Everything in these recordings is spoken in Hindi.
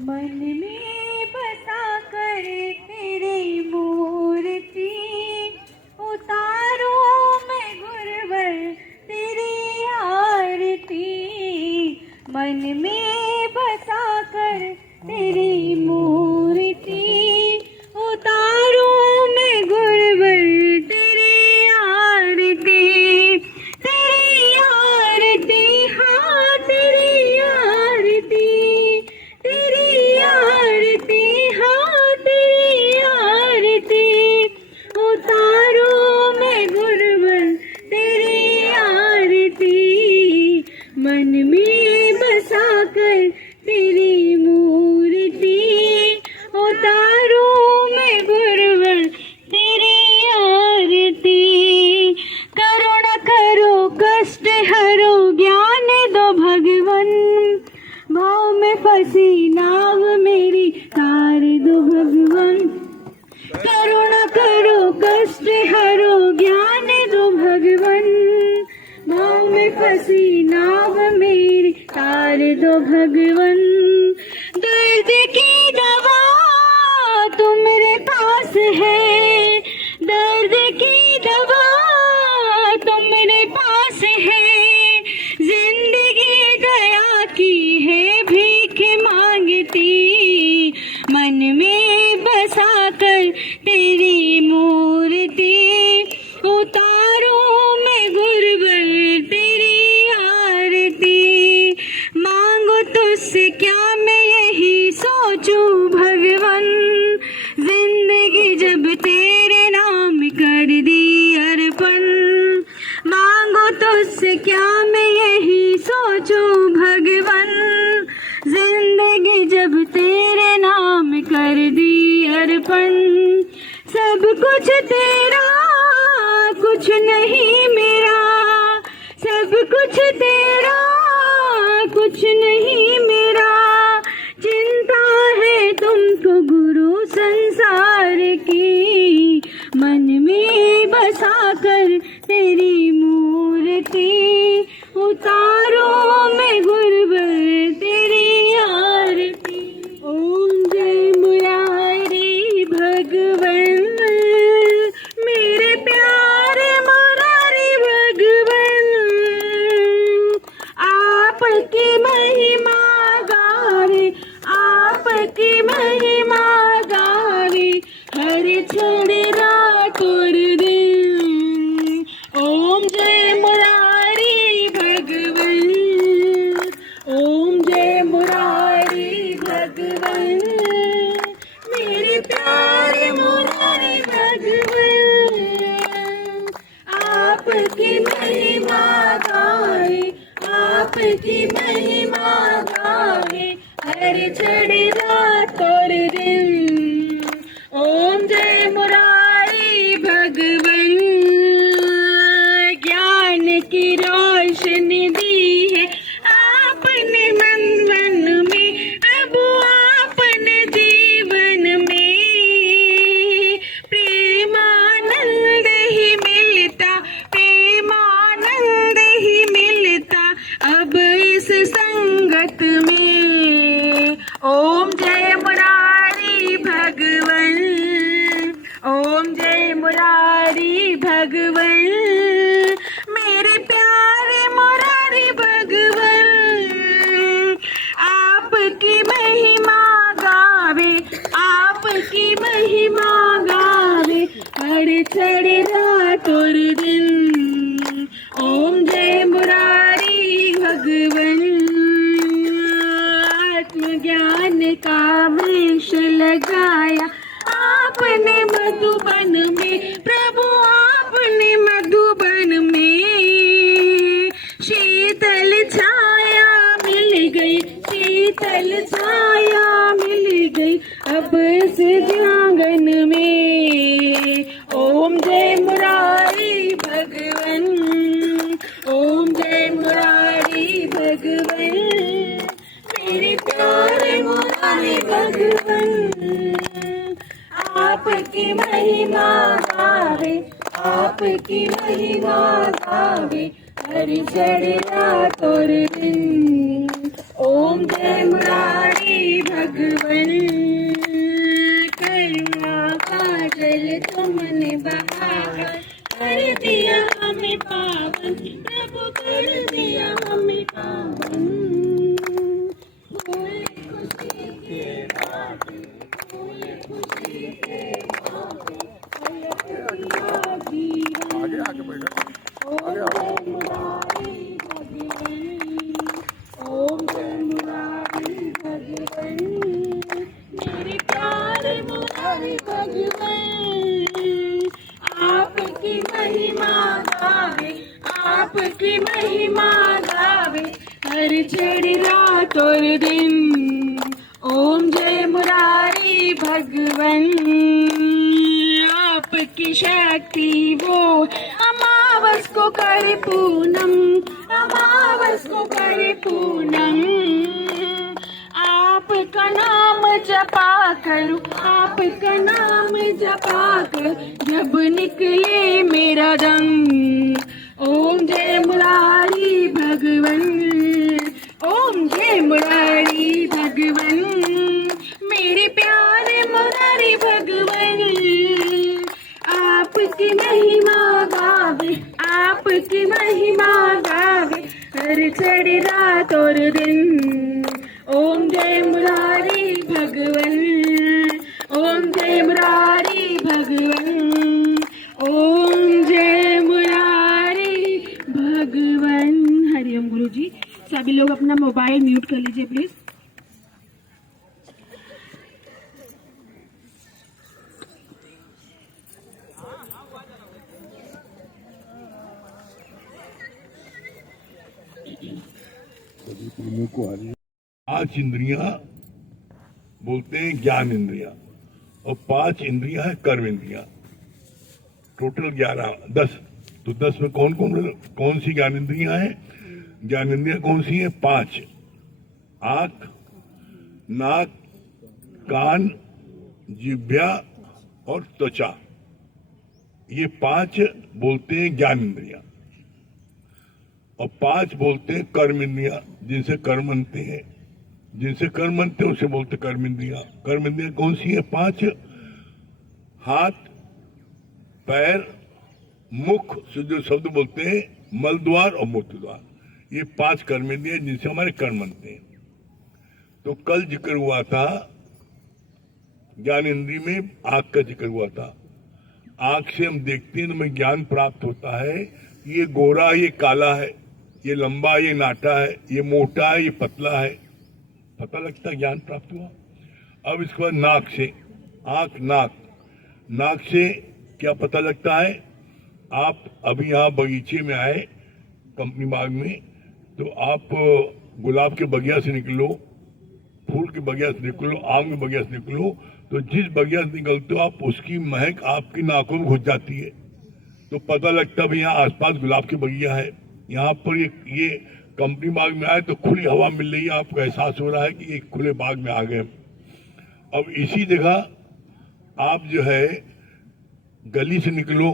मन में बसा कर तेरी मूर्ति उतारो मैं गुरुवर तेरी आरती। मन में बसा कर तेरी मूर्ति उतारो मैं गुरुवर तेरी आरती। तेरी आरती हाँ तेरी आरती, तेरी आरती हाँ तेरी आरती उतारो मैं गुरुवर तेरी आरती। मन में बसा कर तेरी मूर्ति उतारो मैं गुरुवर तेरी आरती। करुणा करो कष्ट हरो ज्ञान दो भगवन, भाव में फंसी नाव मेरी तार दो भगवन। करुणा करो कष्ट हरो ज्ञान दो भगवन, भाव में फंसी नाव मेरी तार दो भगवन। दर्द की दवा तुम्हारे पास है, दर्द की दवा तुम्हारे पास है। जिंदगी दया की है भीख मांगती, मन में बसा कर तेरी मूर्ति उतारो मैं गुरुवर तेरी आरती। मांगो तुझसे क्या मैं यही सोचूं भगवन, जिंदगी जब तेरे नाम कर दी अर्पण। मांगो तुझसे क्या मैं यही सोचूं भगवन, जिंदगी जब तेरे नाम कर दी अर्पण। सब कुछ तेरा कुछ नहीं मेरा, सब कुछ तेरा कुछ नहीं मेरा। चिंता है तुमको गुरु संसार की, मन में बसा कर तेरी मूर्ति उतारो मैं गुरुवर तेरी आरती। ओम जय मुरारी भगवन मेरे प्यारे मुरारी भगवन। आपकी महिमा गावे, आपकी महिमा गावे हर क्षण रात और दिन। ओम जय मुरारी भगवन, ओम जय मुरारी भगवन मेरे प्यारे मुरारी भगवन। आपकी महिमा गावे, आपकी महिमा गावे हर क्षण रात और दिन। ओम जय मुरारी भगवन। ज्ञान की रोशनी दी है आपने मन मन में, अब आपने जीवन में प्रेमानंद ही मिलता, प्रेमानंद ही मिलता अब इस संगत में। ओम जय मुरारी भगवन, ओम जय मुरारी भगवन मेरे प्यारे मुरारी भगवन। आपकी महिमा गावे, आपकी महिमा गावे हर क्षण रात और दिन। ओम जय मुरारी भगवन। आत्मज्ञान का वृक्ष लगाया आपने मधुबन में, प्रभु आपने मधुबन में। शीतल छाया मिल गई, शीतल छाया मिल गई अब इस आंगन में। ओम जय मुरारी भगवन, ओम जय मुरारी भगवन मेरे प्यारे मुरारी भगवन। आपकी महिमा गावे, आपकी महिमा गावे हर क्षण रात और दिन। ओम जय मुरारी भगवन। मुरारी भगवन, आपकी महिमा गावे, आपकी महिमा गावे, हर क्षण रात और दिन। ओम जय मुरारी भगवन, आपकी शक्ति वो अमावस को करे पूनम, अमावस को करे पूनम। आपका नाम जपा करूं, आपका नाम जपा कर जब निकले मेरा दम। ओम जय मुरारी भगवन, ओम जय मुरारी भगवन, मेरे प्यारे मुरारी भगवन। आपकी महिमा गावे, आपकी महिमा गावे, हर क्षण रात और दिन। ओम जय मुरारी भगवन, ओम जय मुरारी भगवन, ओम जय मुरारी भगवन। हरिओम गुरु जी। सभी लोग अपना मोबाइल म्यूट कर लीजिए प्लीज। पांच इंद्रियां बोलते हैं ज्ञान इंद्रियां, और 5 इंद्रियां है कर्म इंद्रियां। टोटल 11, 10। तो 10 में कौन सी ज्ञान इंद्रियां हैं? ज्ञान इंद्रियां कौन सी हैं? 5। आंख, नाक, कान, जिह्वा और त्वचा, ये 5 बोलते हैं ज्ञान इंद्रियां। और 5 बोलते हैं कर्म इंद्रियां, जिनसे कर्म बनते हैं, जिनसे कर्म बनते हैं उसे बोलते कर्म इंद्रियां। कर्म इंद्रियां कौन सी है? 5। हाथ, पैर, मुख से जो शब्द बोलते हैं, मल द्वार और मूत्र द्वार, ये 5 कर्म इंद्रियां जिनसे हमारे कर्म बनते हैं। तो कल जिक्र हुआ था ज्ञान इंद्रिय में आंख का जिक्र हुआ था। आंख से हम देखते हैं तो हमें ज्ञान प्राप्त होता है, ये गोरा है, ये काला है, ये लंबा है, ये नाटा है, ये मोटा है, ये पतला है, पता लगता है, ज्ञान प्राप्त हुआ। अब इसके बाद नाक से, आंख, नाक, नाक से क्या पता लगता है? आप अभी यहाँ बगीचे में आए कंपनी बाग में, तो आप गुलाब के बगिया से निकलो, फूल के बगिया से निकलो, आम के बगिया से निकलो, तो जिस बगिया से निकलते हो आप, उसकी महक आपकी नाकों में घुस जाती है। तो पता लगता है यहाँ आसपास गुलाब की बगिया है। यहाँ पर ये कंपनी बाग में आए तो खुली हवा मिल रही है, आपको एहसास हो रहा है कि एक खुले बाग में आ गए। अब इसी जगह आप जो है गली से निकलो,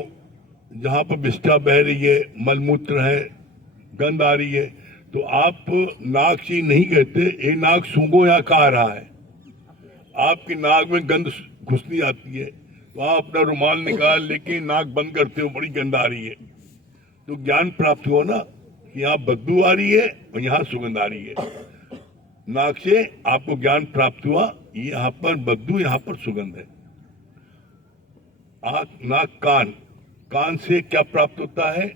जहाँ पर बिस्टा बह रही है, मलमूत्र है, गंध आ रही है, तो आप नाक से नहीं कहते ये नाक सूंघो यहाँ का आ रहा है, आपकी नाक में गंध घुसनी आती है, तो आप अपना रुमाल निकाल लेके नाक बंद करते हो, बड़ी गंध आ रही है। तो ज्ञान प्राप्त हुआ ना कि यहाँ बदबू आ रही है और यहाँ सुगंध आ रही है। नाक से आपको ज्ञान प्राप्त हुआ, यहाँ पर बदबू, यहाँ पर सुगंध है। आंख, नाक, कान, कान से क्या प्राप्त होता है?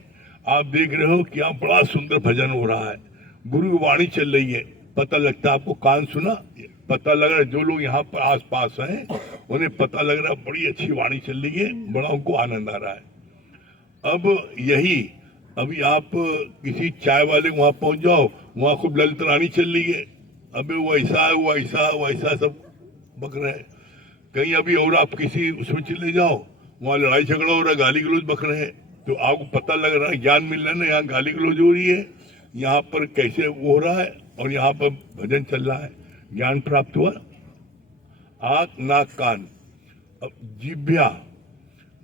आप देख रहे हो कि यहाँ बड़ा सुंदर भजन हो रहा है, गुरु वाणी चल रही है, पता लगता है आपको, कान सुना, पता लग रहा है जो लोग यहाँ पर आसपास हैं उन्हें पता लग रहा है बड़ी अच्छी वाणी चल रही है, बड़ा उनको आनंद आ रहा है। अब यही अभी आप किसी चाय वाले वहां पहुंच जाओ, वहां खूब ललित रानी चल रही है, अबे वो ऐसा है, वो ऐसा, वो ऐसा, सब बक रहे हैं। कहीं अभी और आप किसी उसमें चले जाओ, वहां लड़ाई झगड़ा हो रहा है, गाली गलौज बक रहे हैं, तो आपको पता लग रहा है, ज्ञान मिल रहा है ना, यहाँ गाली गलौज हो रही है, यहाँ पर कैसे वो हो रहा है, और यहाँ पर भजन चल रहा है, ज्ञान प्राप्त हुआ। आंख, नाक, कान। अब जिह्वा,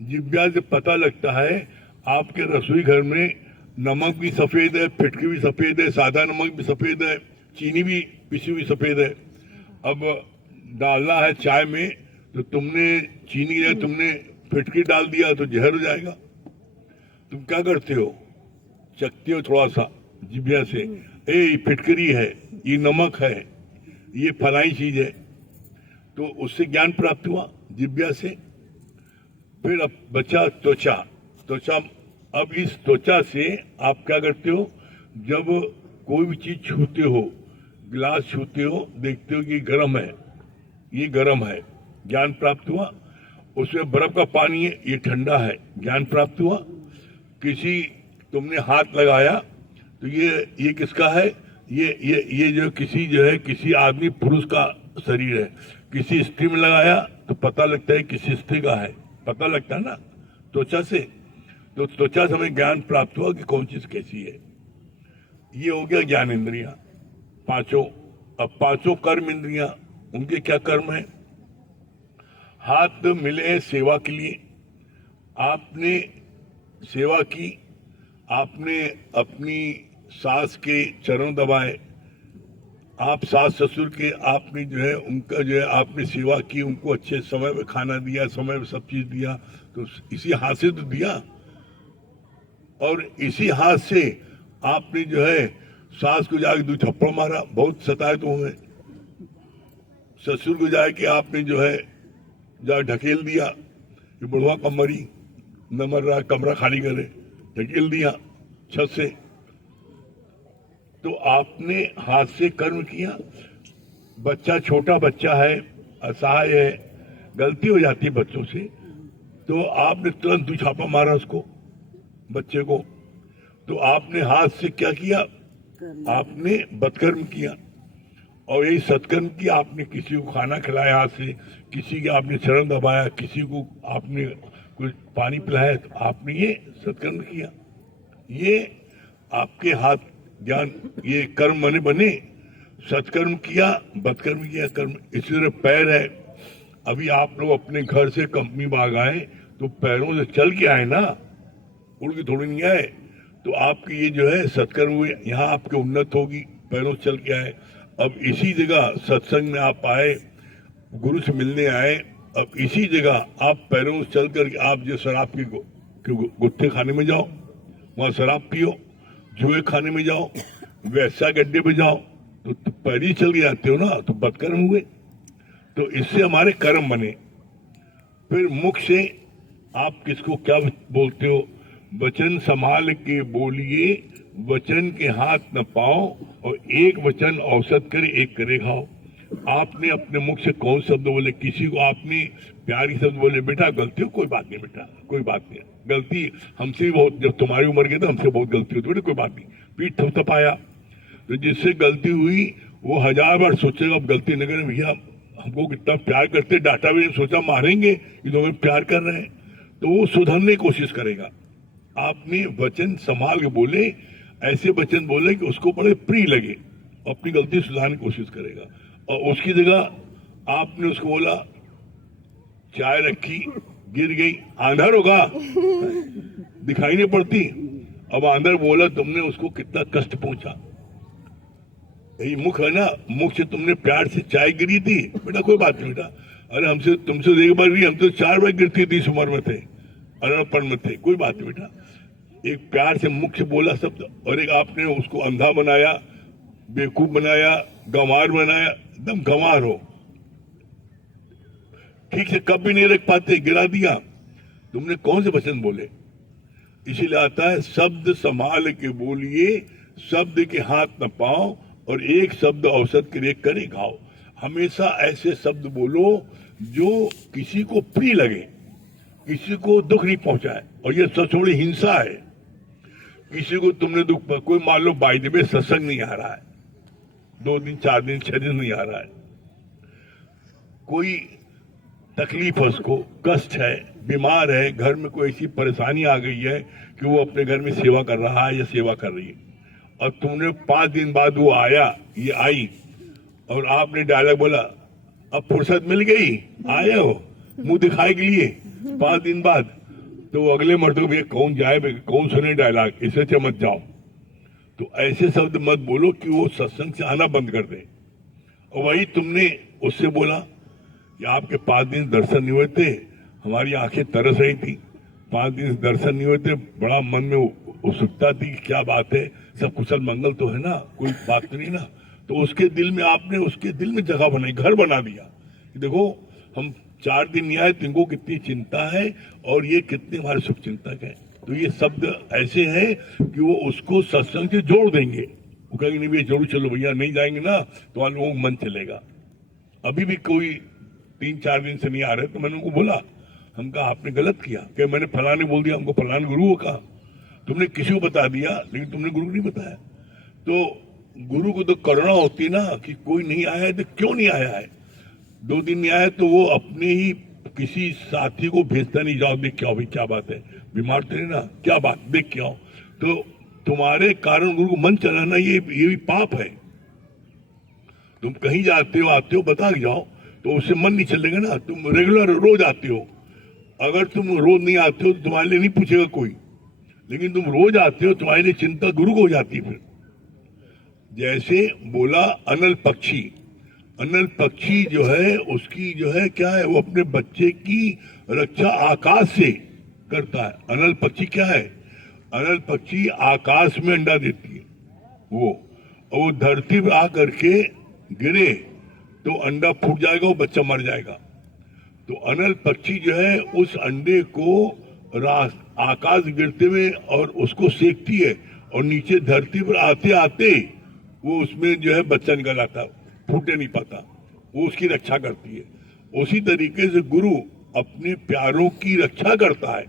जिह्वा से पता लगता है आपके रसोई घर में नमक भी सफेद है, फिटकी भी सफेद है, सादा नमक भी सफेद है, चीनी भी पिसी हुई सफेद है। अब डालना है चाय में, तो तुमने चीनी या तुमने फिटकी डाल दिया तो जहर हो जाएगा। तुम क्या करते हो? चखते हो थोड़ा सा जिभ्या से, ये फिटकरी है, ये नमक है, ये फलाई चीज है, तो उससे ज्ञान प्राप्त हुआ जिभ्या से। फिर अब बचा त्वचा। त्वचा, अब इस त्वचा से आप क्या करते हो? जब कोई भी चीज छूते हो, गिलास छूते हो, देखते हो कि गर्म है, ये गर्म है, ज्ञान प्राप्त हुआ। उसमें बर्फ का पानी है, ये ठंडा है, ज्ञान प्राप्त हुआ। किसी तुमने हाथ लगाया तो ये किसका है? ये जो किसी आदमी पुरुष का शरीर है। किसी स्त्री में लगाया तो पता लगता है किसी स्त्री का है, पता लगता है ना त्वचा से। तो त्वचा से हमें ज्ञान प्राप्त हुआ कि कौन चीज कैसी है। ये हो गया ज्ञान इंद्रिया पांचों। अब पांचों कर्म इंद्रिया, उनके क्या कर्म है? हाथ मिले सेवा के लिए, आपने सेवा की, आपने अपनी सास के चरण दबाए, आप सास ससुर के आपने उनका आपने सेवा की, उनको अच्छे समय में खाना दिया, समय में सब चीज दिया, तो इसी हाथ से तो दिया। और इसी हाथ से आपने सास को जाके 2 थप्पड़ मारा, बहुत सताए तो हमें। ससुर को जाके आपने जा ढकेल दिया, ये बुढ़वा कमरी न मर रहा, कमरा खाली करे, ढकेल दिया छत से। तो आपने हाथ से कर्म किया। बच्चा, छोटा बच्चा है, असहाय है, गलती हो जाती है बच्चों से, तो आपने तुरंत 2 छापा मारा उसको, बच्चे को। तो आपने हाथ से क्या किया? आपने बदकर्म किया। और यही सत्कर्म किया, आपने किसी को खाना खिलाया हाथ से, किसी के आपने चरण दबाया, किसी को आपने कुछ पानी पिलाया, तो आपने ये सत्कर्म किया। ये आपके हाथ ज्ञान, ये कर्म बने। सत्कर्म किया, बदकर्म किया, कर्म। इसी तरह पैर है। अभी आप लोग अपने घर से कंपनी बाग आए तो पैरों से चल के आए ना, उड़ के थोड़ी नहीं आए। तो आपकी ये सत्कर्म हुए, यहाँ आपकी उन्नत होगी, पैरों से चल के आए। अब इसी जगह सत्संग में आप आए, गुरु से मिलने आए, अब इसी जगह आप पैरों से चल कर आप जो शराब की गुत्थे खाने में जाओ, वहां शराब पियो, जुए खाने में जाओ, वैसा गड्ढे पे जाओ, तो पैर ही चल के जाते हो ना, तो बदकर्म हुए। तो इससे हमारे कर्म बने। फिर मुख से आप किसको क्या बोलते हो? वचन संभाल के बोलिए, वचन के हाथ न पाओ, और एक वचन औसत करे, एक करे खाओ। आपने अपने मुख से कौन शब्द बोले? किसी को आपने प्यारी शब्द बोले, बेटा गलती हो, कोई बात नहीं बेटा, कोई बात नहीं, गलती हमसे भी बहुत, जब तुम्हारी उम्र के तो हमसे बहुत गलती होती, बेटा कोई बात नहीं, पीठ थपथपाया। तो जिससे गलती हुई वो 1000 बार सोचेगा अब गलती न करें, भैया हमको कितना प्यार करते, डांटा भी नहीं, सोचा मारेंगे, ये तो हमें प्यार कर रहे हैं, तो वो सुधरने की कोशिश करेगा। आपने वचन संभाल के बोले, ऐसे वचन बोले कि उसको बड़े प्रिय लगे, अपनी गलती सुधारने की कोशिश करेगा। और उसकी जगह आपने उसको बोला, चाय रखी, गिर गई, आंधर होगा, दिखाई नहीं पड़ती, अब आंधर बोला, तुमने उसको कितना कष्ट पहुंचा। यही मुख है ना, मुख से तुमने प्यार से चाय गिरी थी, बेटा कोई बात नहीं बेटा, अरे हमसे तुमसे 1 बार नहीं, हम तो 4 बार गिरती थी, इस उम्र में थे, अनपढ़ में थे, कोई बात नहीं बेटा। एक प्यार से मुख से बोला शब्द, और एक आपने उसको अंधा बनाया, बेवकूफ बनाया, गंवार बनाया, एकदम गंवार हो, ठीक से कब भी नहीं रख पाते, गिरा दिया। तुमने कौन से वचन बोले? इसीलिए आता है, शब्द संभाल के बोलिए, शब्द के हाथ न पाओ, और एक शब्द औसत के लिए करे घाव। हमेशा ऐसे शब्द बोलो जो किसी को प्रिय लगे, किसी को दुख नहीं पहुंचाए। और ये सब थोड़ी हिंसा है, किसी को तुमने दुख, कोई मान लो बाई द वे सत्संग नहीं आ रहा है, 2 दिन 4 दिन 6 दिन नहीं आ रहा है, कोई तकलीफ है, उसको कष्ट है, बीमार है, घर में कोई ऐसी परेशानी आ गई है कि वो अपने घर में सेवा कर रहा है या सेवा कर रही है, और तुमने 5 दिन बाद वो आया, ये आई, और आपने डायलॉग बोला, अब फुर्सत मिल गई, आए हो मुंह दिखाए के लिए 5 दिन बाद, तो अगले मर्द भैया कौन जाए, कौन सुने डायलॉग, इसे से मत जाओ। तो ऐसे शब्द मत बोलो कि वो सत्संग से आना बंद कर दे। और वही तुमने उससे बोला कि आपके 5 दिन दर्शन नहीं हुए थे, हमारी आंखें तरस रही थी, 5 दिन दर्शन नहीं हुए थे, बड़ा मन में उत्सुकता थी, क्या बात है, सब कुशल मंगल तो है ना, कोई बात तो नहीं ना। तो उसके दिल में आपने, उसके दिल में जगह बनाई, घर बना दिया। देखो हम 4 दिन नहीं आए, तुमको कितनी चिंता है, और ये कितने हमारे शुभ चिंतक है। तो ये शब्द ऐसे हैं कि वो उसको सत्संग से जोड़ देंगे। वो कहेंगे नहीं भैया जरूर चलो भैया, नहीं जाएंगे ना तो आप लोगों को मन चलेगा। अभी भी कोई 3-4 दिन से नहीं आ रहे, तो मैंने उनको बोला हम कहा आपने गलत किया, कि मैंने फलाने बोल दिया, हमको फलाने गुरु को कहा, तुमने किसी को बता दिया लेकिन तुमने गुरु को नहीं बताया। तो गुरु को तो करुणा होती है ना कि कोई नहीं आया है तो क्यों नहीं आया है, 2 दिन नहीं आया तो वो अपने ही किसी साथी को भेजता नहीं, जाओ देख के आओ भाई क्या बात है, बीमार तो नहीं ना, क्या बात देख के आओ। तो तुम्हारे कारण गुरु को मन चलाना ये भी पाप है। तुम कहीं जाते हो आते हो बता के जाओ तो उससे मन नहीं चलेगा ना। तुम रेगुलर रोज आते हो, अगर तुम रोज नहीं आते हो तो तुम्हारे लिए नहीं पूछेगा कोई, लेकिन तुम रोज आते हो तुम्हारे लिए चिंता गुरु को हो जाती है। फिर जैसे बोला अनल पक्षी, अनल पक्षी जो है उसकी जो है क्या है, वो अपने बच्चे की रक्षा आकाश से करता है। अनल पक्षी क्या है, अनल पक्षी आकाश में अंडा देती है वो, और वो धरती पर आकर के गिरे तो अंडा फूट जाएगा, वो बच्चा मर जाएगा। तो अनल पक्षी जो है उस अंडे को आकाश गिरते हुए और उसको सेकती है, और नीचे धरती पर आते आते वो उसमें जो है बच्चा निकल आता, फूटे नहीं पाता, वो उसकी रक्षा करती है। उसी तरीके से गुरु अपने प्यारों की रक्षा करता है।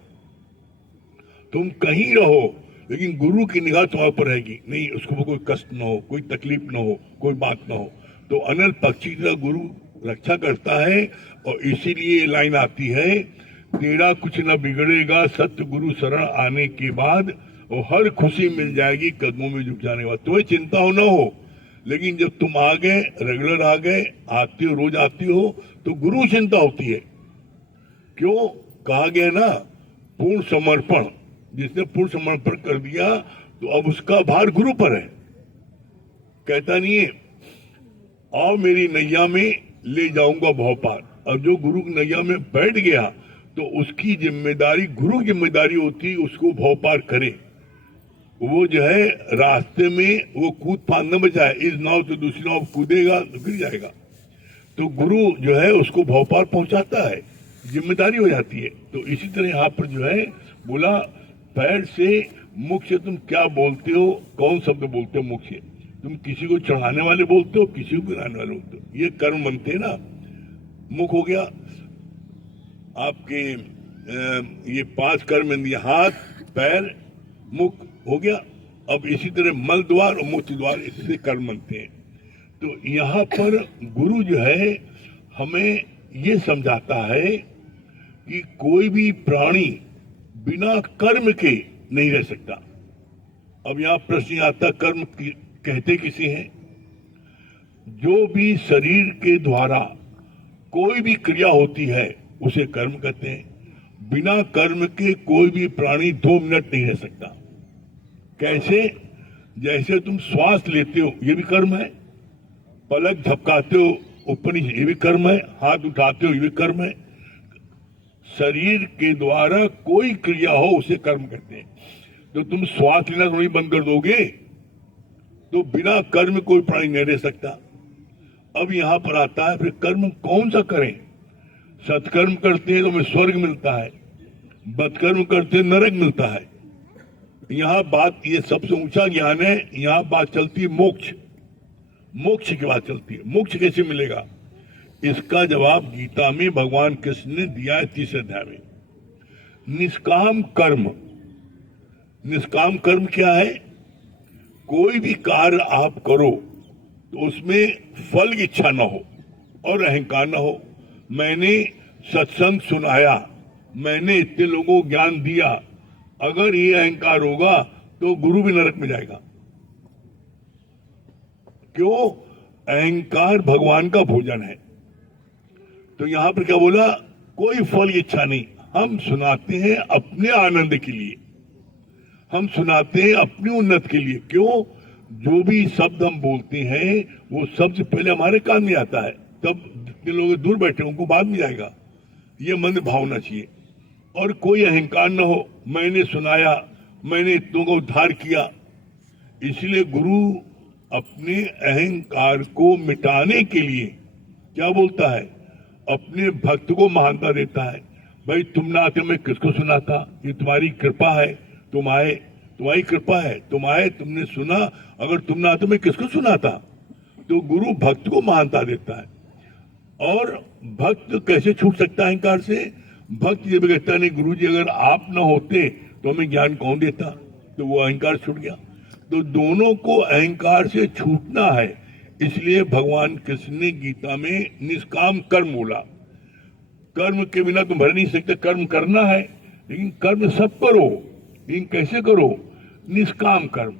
तुम कहीं रहो लेकिन गुरु की निगाह तुम्हारे पर रहेगी, नहीं उसको कोई कष्ट न हो, कोई तकलीफ न हो, कोई बात न हो। तो अनल पक्षी का गुरु रक्षा करता है, और इसीलिए लाइन आती है, तेरा कुछ न बिगड़ेगा सत्य गुरु शरण आने के बाद, और हर खुशी मिल जाएगी कदमों में झुक जाने के बाद। तुम्हें चिंता हो न हो, लेकिन जब तुम आ गए, रेगुलर आ गए, आते हो, रोज आती हो, तो गुरु चिंता होती है। क्यों कहा गया ना, पूर्ण समर्पण, जिसने पूर्ण समर्पण कर दिया तो अब उसका भार गुरु पर है। कहता नहीं है आओ मेरी नैया में ले जाऊंगा भव पार। अब जो गुरु की नैया में बैठ गया तो उसकी जिम्मेदारी, गुरु की जिम्मेदारी होती है उसको भव पार करे। वो जो है रास्ते में वो कूद फांद न बचाए, इस नाव से दूसरी नाव कूदेगा तो गिर जाएगा। तो गुरु जो है उसको भव पार पहुंचाता है, जिम्मेदारी हो जाती है। तो इसी तरह यहाँ पर जो है बोला, पैर से मुख से तुम क्या बोलते हो, कौन शब्द बोलते हो मुख से, तुम किसी को चढ़ाने वाले बोलते हो, किसी को गिराने वाले बोलते हो, ये कर्म बनते हैं ना। मुख हो गया आपके ये 5 कर्म इंद्रिय, हाथ पैर मुख हो गया। अब इसी तरह मल द्वार और मूत्र द्वार, इससे कर्म बनते हैं। तो यहाँ पर गुरु जो है हमें ये समझाता है कि कोई भी प्राणी बिना कर्म के नहीं रह सकता। अब यहाँ प्रश्न आता, कर्म कहते किसे हैं? जो भी शरीर के द्वारा कोई भी क्रिया होती है उसे कर्म कहते हैं। बिना कर्म के कोई भी प्राणी 2 मिनट नहीं रह सकता। कैसे? जैसे तुम श्वास लेते हो ये भी कर्म है, पलक झपकाते हो ऊपर नीचे ये भी कर्म है, हाथ उठाते हो ये भी कर्म है। शरीर के द्वारा कोई क्रिया हो उसे कर्म कहते हैं। तो तुम श्वास लेना थोड़ी बंद कर दोगे, तो बिना कर्म कोई प्राणी नहीं रह सकता। अब यहां पर आता है फिर कर्म कौन सा करें? सत्कर्म करते हैं तो हमें स्वर्ग मिलता है, बदकर्म करते हैं नरक मिलता है। यहाँ बात, ये सबसे ऊंचा ज्ञान है, यहाँ बात चलती है मोक्ष, मोक्ष की बात चलती है। मोक्ष कैसे मिलेगा? इसका जवाब गीता में भगवान कृष्ण ने दिया है 3 अध्याय में। निष्काम कर्म, निष्काम कर्म क्या है? कोई भी कार्य आप करो तो उसमें फल की इच्छा न हो और अहंकार न हो। मैंने सत्संग सुनाया, मैंने इतने लोगों को ज्ञान दिया, अगर ये अहंकार होगा तो गुरु भी नरक में जाएगा। क्यों? अहंकार भगवान का भोजन है। तो यहां पर क्या बोला? कोई फल की इच्छा नहीं। हम सुनाते हैं अपने आनंद के लिए, हम सुनाते हैं अपनी उन्नति के लिए। क्यों? जो भी शब्द हम बोलते हैं वो शब्द पहले हमारे कान में आता है, तब जितने लोग दूर बैठे उनको बाद में जाएगा। ये मन में भाव होना चाहिए। और कोई अहंकार न हो, मैंने सुनाया, मैंने इतनों का उद्धार किया। इसलिए गुरु अपने अहंकार को मिटाने के लिए क्या बोलता है? अपने भक्त को महानता देता है। भाई तुम ना आते मैं किसको सुनाता? ये तुम्हारी कृपा है, तुम आए, तुम्हारी कृपा है, तुम आए, तुमने सुना। अगर तुम ना आते मैं किसको सुनाता? तो गुरु भक्त को महानता देता है। और भक्त कैसे छूट सकता है अहंकार से? भक्त जब कहता नहीं गुरु जी अगर आप न होते तो हमें ज्ञान कौन देता, तो वो अहंकार छूट गया। तो दोनों को अहंकार से छूटना है, इसलिए भगवान कृष्ण ने गीता में निष्काम कर्म बोला। कर्म के बिना तुम भर नहीं सकते, कर्म करना है, लेकिन कर्म सब करो, लेकिन कैसे करो? निष्काम कर्म।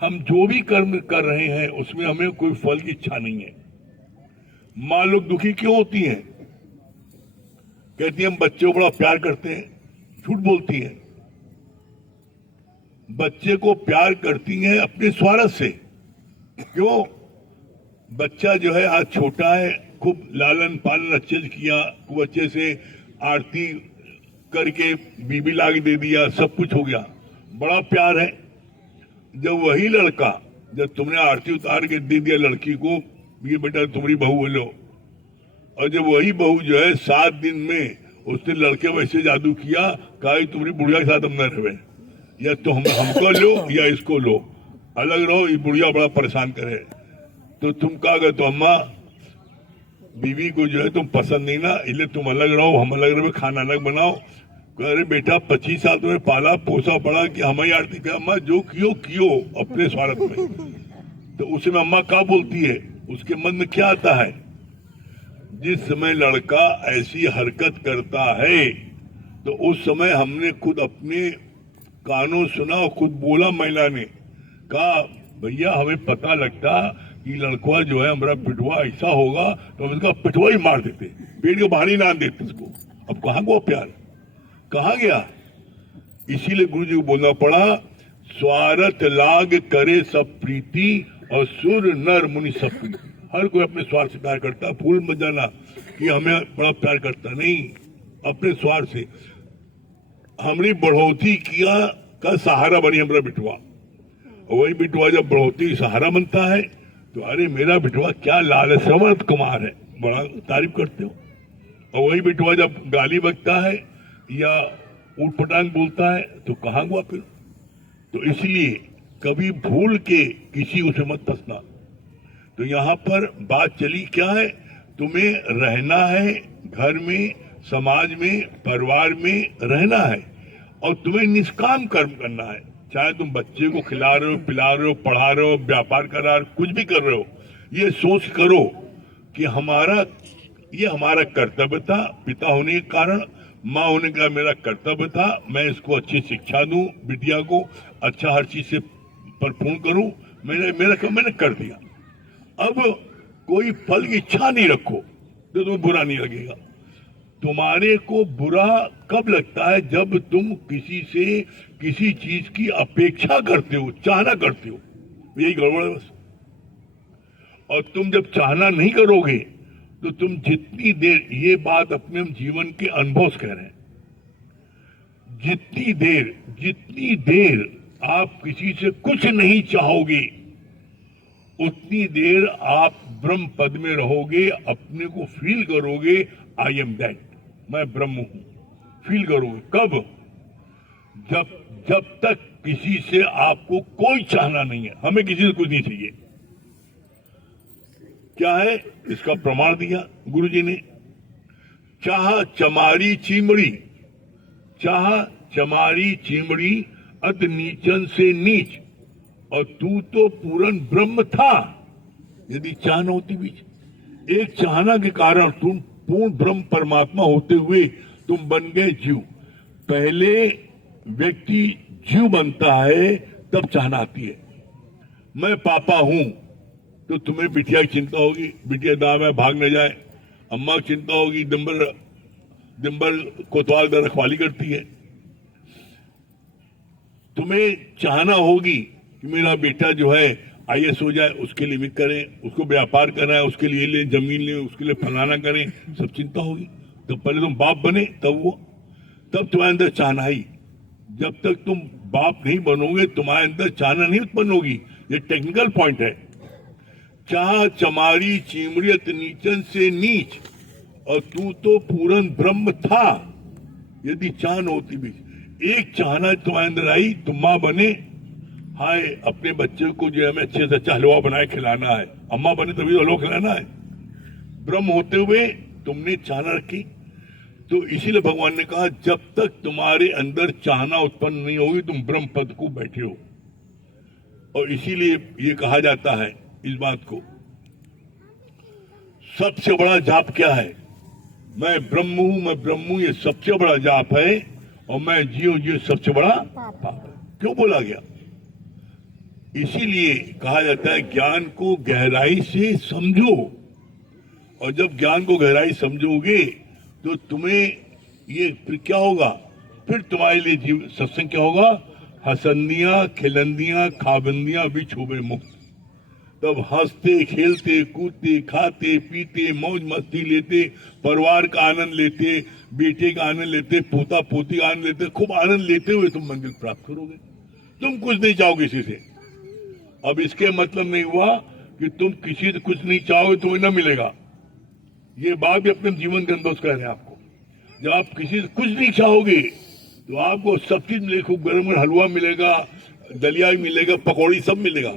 हम जो भी कर्म कर रहे हैं उसमें हमें कोई फल की इच्छा नहीं है। माँ लोग दुखी क्यों होती हैं? कहती है हम बच्चों को बड़ा प्यार करते हैं, झूठ बोलती हैं। बच्चे को प्यार करती हैं अपने स्वार्थ से। क्यों? बच्चा जो है आज छोटा है, खूब लालन पालन अच्छे से किया, खूब अच्छे से आरती करके बीबी ला के दे दिया, सब कुछ हो गया, बड़ा प्यार है। जब वही लड़का, जब तुमने आरती उतार के दे दिया लड़की को, ये बेटा तुम्हारी बहू है लो, और जब वही बहू जो है 7 दिन में उसने लड़के वैसे जादू किया, कहा तुम्हारी बुढ़िया के साथ हम न रहे, या तो हमको लो या इसको लो, अलग रहो, ये बुढ़िया बड़ा परेशान करे। तो तुम कहा गए तो अम्मा बीवी को जो है तुम पसंद नहीं ना, इसलिए तुम अलग रहो, हम अलग रहो, खाना अलग बनाओ। अरे बेटा 25 साल तुम्हें पाला पोसा पड़ा कि हमारी आरती का अम्मा जो कियो अपने स्वार्थ में। तो उसमें अम्मा क्या बोलती है, उसके मन में क्या आता है? जिस समय लड़का ऐसी हरकत करता है तो उस समय हमने खुद अपने कानों सुना और खुद बोला, महिला ने कहा भैया हमें पता लगता कि लड़का जो है हमारा पिटवा ऐसा होगा तो हम इसका पिटवा ही मार देते, पेट के बाहर ही ना देते इसको। अब कहाँ को प्यार, कहाँ गया? इसीलिए गुरु जी को बोलना पड़ा, स्वार्थ लाग करे सब प्रीति और सुर नर मुनि सब प्रीति। हर कोई अपने स्वार्थ से प्यार करता, भूल मत जाना कि हमें बड़ा प्यार करता नहीं, अपने स्वार्थ से। हमारी बढ़ोतरी किया का सहारा बनी हमारा बिटवा, वही बिटवा जब बढ़ोतरी सहारा बनता है तो अरे मेरा बिटवा क्या लाल है, समर्थ कुमार है, बड़ा तारीफ करते हो। और वही बिटवा जब गाली बकता है या ऊटपटांग बोलता है तो कहाँ हुआ फिर? तो इसलिए कभी भूल के किसी को से मत फंसना। तो यहाँ पर बात चली क्या है, तुम्हें रहना है घर में, समाज में, परिवार में रहना है, और तुम्हें निष्काम कर्म करना है। चाहे तुम बच्चे को खिला रहे हो, पिला रहे हो, पढ़ा रहे हो, व्यापार कर रहे हो, कुछ भी कर रहे हो, ये सोच करो कि ये हमारा कर्तव्य था, पिता होने के कारण, माँ होने का मेरा कर्तव्य था, मैं इसको अच्छी शिक्षा दूं, बिटिया को अच्छा हर चीज से परिपूर्ण करूं, मेरा काम मैंने कर दिया। अब कोई फल की इच्छा नहीं रखो तो तुम्हें बुरा नहीं लगेगा। तुम्हारे को बुरा कब लगता है? जब तुम किसी से किसी चीज की अपेक्षा करते हो, चाहना करते हो, यही गड़बड़ है बस। और तुम जब चाहना नहीं करोगे तो तुम जितनी देर, ये बात अपने जीवन के अनुभव से कह रहे हैं, जितनी देर आप किसी से कुछ नहीं चाहोगे उतनी देर आप ब्रह्म पद में रहोगे, अपने को फील करोगे, आई एम दैट, मैं ब्रह्म हूं, फील करोगे। कब? जब तक किसी से आपको कोई चाहना नहीं है। हमें किसी से कुछ नहीं चाहिए। क्या है इसका प्रमाण दिया गुरु जी ने, चाह चमारी चिमड़ी अत नीचन से नीच, और तू तो पूर्ण ब्रह्म था। यदि चाहना होती बीच, एक चाहना के कारण तुम पूर्ण ब्रह्म परमात्मा होते हुए तुम बन गए जीव। पहले व्यक्ति जीव बनता है तब चाहना आती है। मैं पापा हूं तो तुम्हें बिटिया की चिंता होगी, बिटिया दाम है भाग न जाए, अम्मा की चिंता होगी, दिम्बर कोतवाल का रखवाली करती है। तुम्हें चाहना होगी कि मेरा बेटा जो है IAS हो जाए, उसके लिए भी करें, उसको व्यापार कराए, उसके लिए ले जमीन ले, उसके लिए फलाना करें, सब चिंता होगी। तो पहले तुम बाप बने तब तुम्हारे अंदर चाहना ही। जब तक तुम बाप नहीं बनोगे तुम्हारे अंदर चाहना नहीं उत्पन्न होगी। ये टेक्निकल पॉइंट है। चाह चमारी चिमड़ियत नीचन से नीच, और तू तो पूर्ण ब्रह्म था। यदि चाहना होती भी, एक चाहना तुम्हारे अंदर आई, तुम माँ बने, हाय अपने बच्चे को जो है हमें अच्छे से अच्छा हलवा बनाए खिलाना है, अम्मा बने तभी तो हलवा खिलाना है। ब्रह्म होते हुए तुमने चाहना रखी। तो इसीलिए भगवान ने कहा जब तक तुम्हारे अंदर चाहना उत्पन्न नहीं होगी तुम ब्रह्म पद को बैठे हो। और इसीलिए ये कहा जाता है इस बात को, सबसे बड़ा जाप क्या है? मैं ब्रह्म हूं, मैं ब्रह्म हूं, ये सबसे बड़ा जाप है। और मैं जियो सबसे बड़ा पाप है। क्यों बोला गया? इसीलिए कहा जाता है ज्ञान को गहराई से समझो। और जब ज्ञान को गहराई समझोगे तो तुम्हें ये फिर क्या होगा? फिर तुम्हारे लिए सत्संग क्या होगा? हसंदियां, खिलंदियां, खाबंदियां भी छूबे मुक्त। तब हंसते, खेलते, कूदते, खाते, पीते, मौज मस्ती लेते, परिवार का आनंद लेते, बेटे का आनंद लेते, पोता पोती का आनंद लेते, खूब आनंद लेते हुए तुम मंजिल प्राप्त करोगे। तुम कुछ नहीं चाहोगे किसी से। अब इसके मतलब नहीं हुआ कि तुम किसी से कुछ नहीं चाहोगे तुम्हें न मिलेगा। ये बात भी अपने जीवन के अंदर कह रहे हैं आपको। जब आप किसी से कुछ नहीं चाहोगे तो आपको सब चीज मिलेगी, खूब गर्म हलवा मिलेगा, दलिया भी मिलेगा, पकौड़ी सब मिलेगा,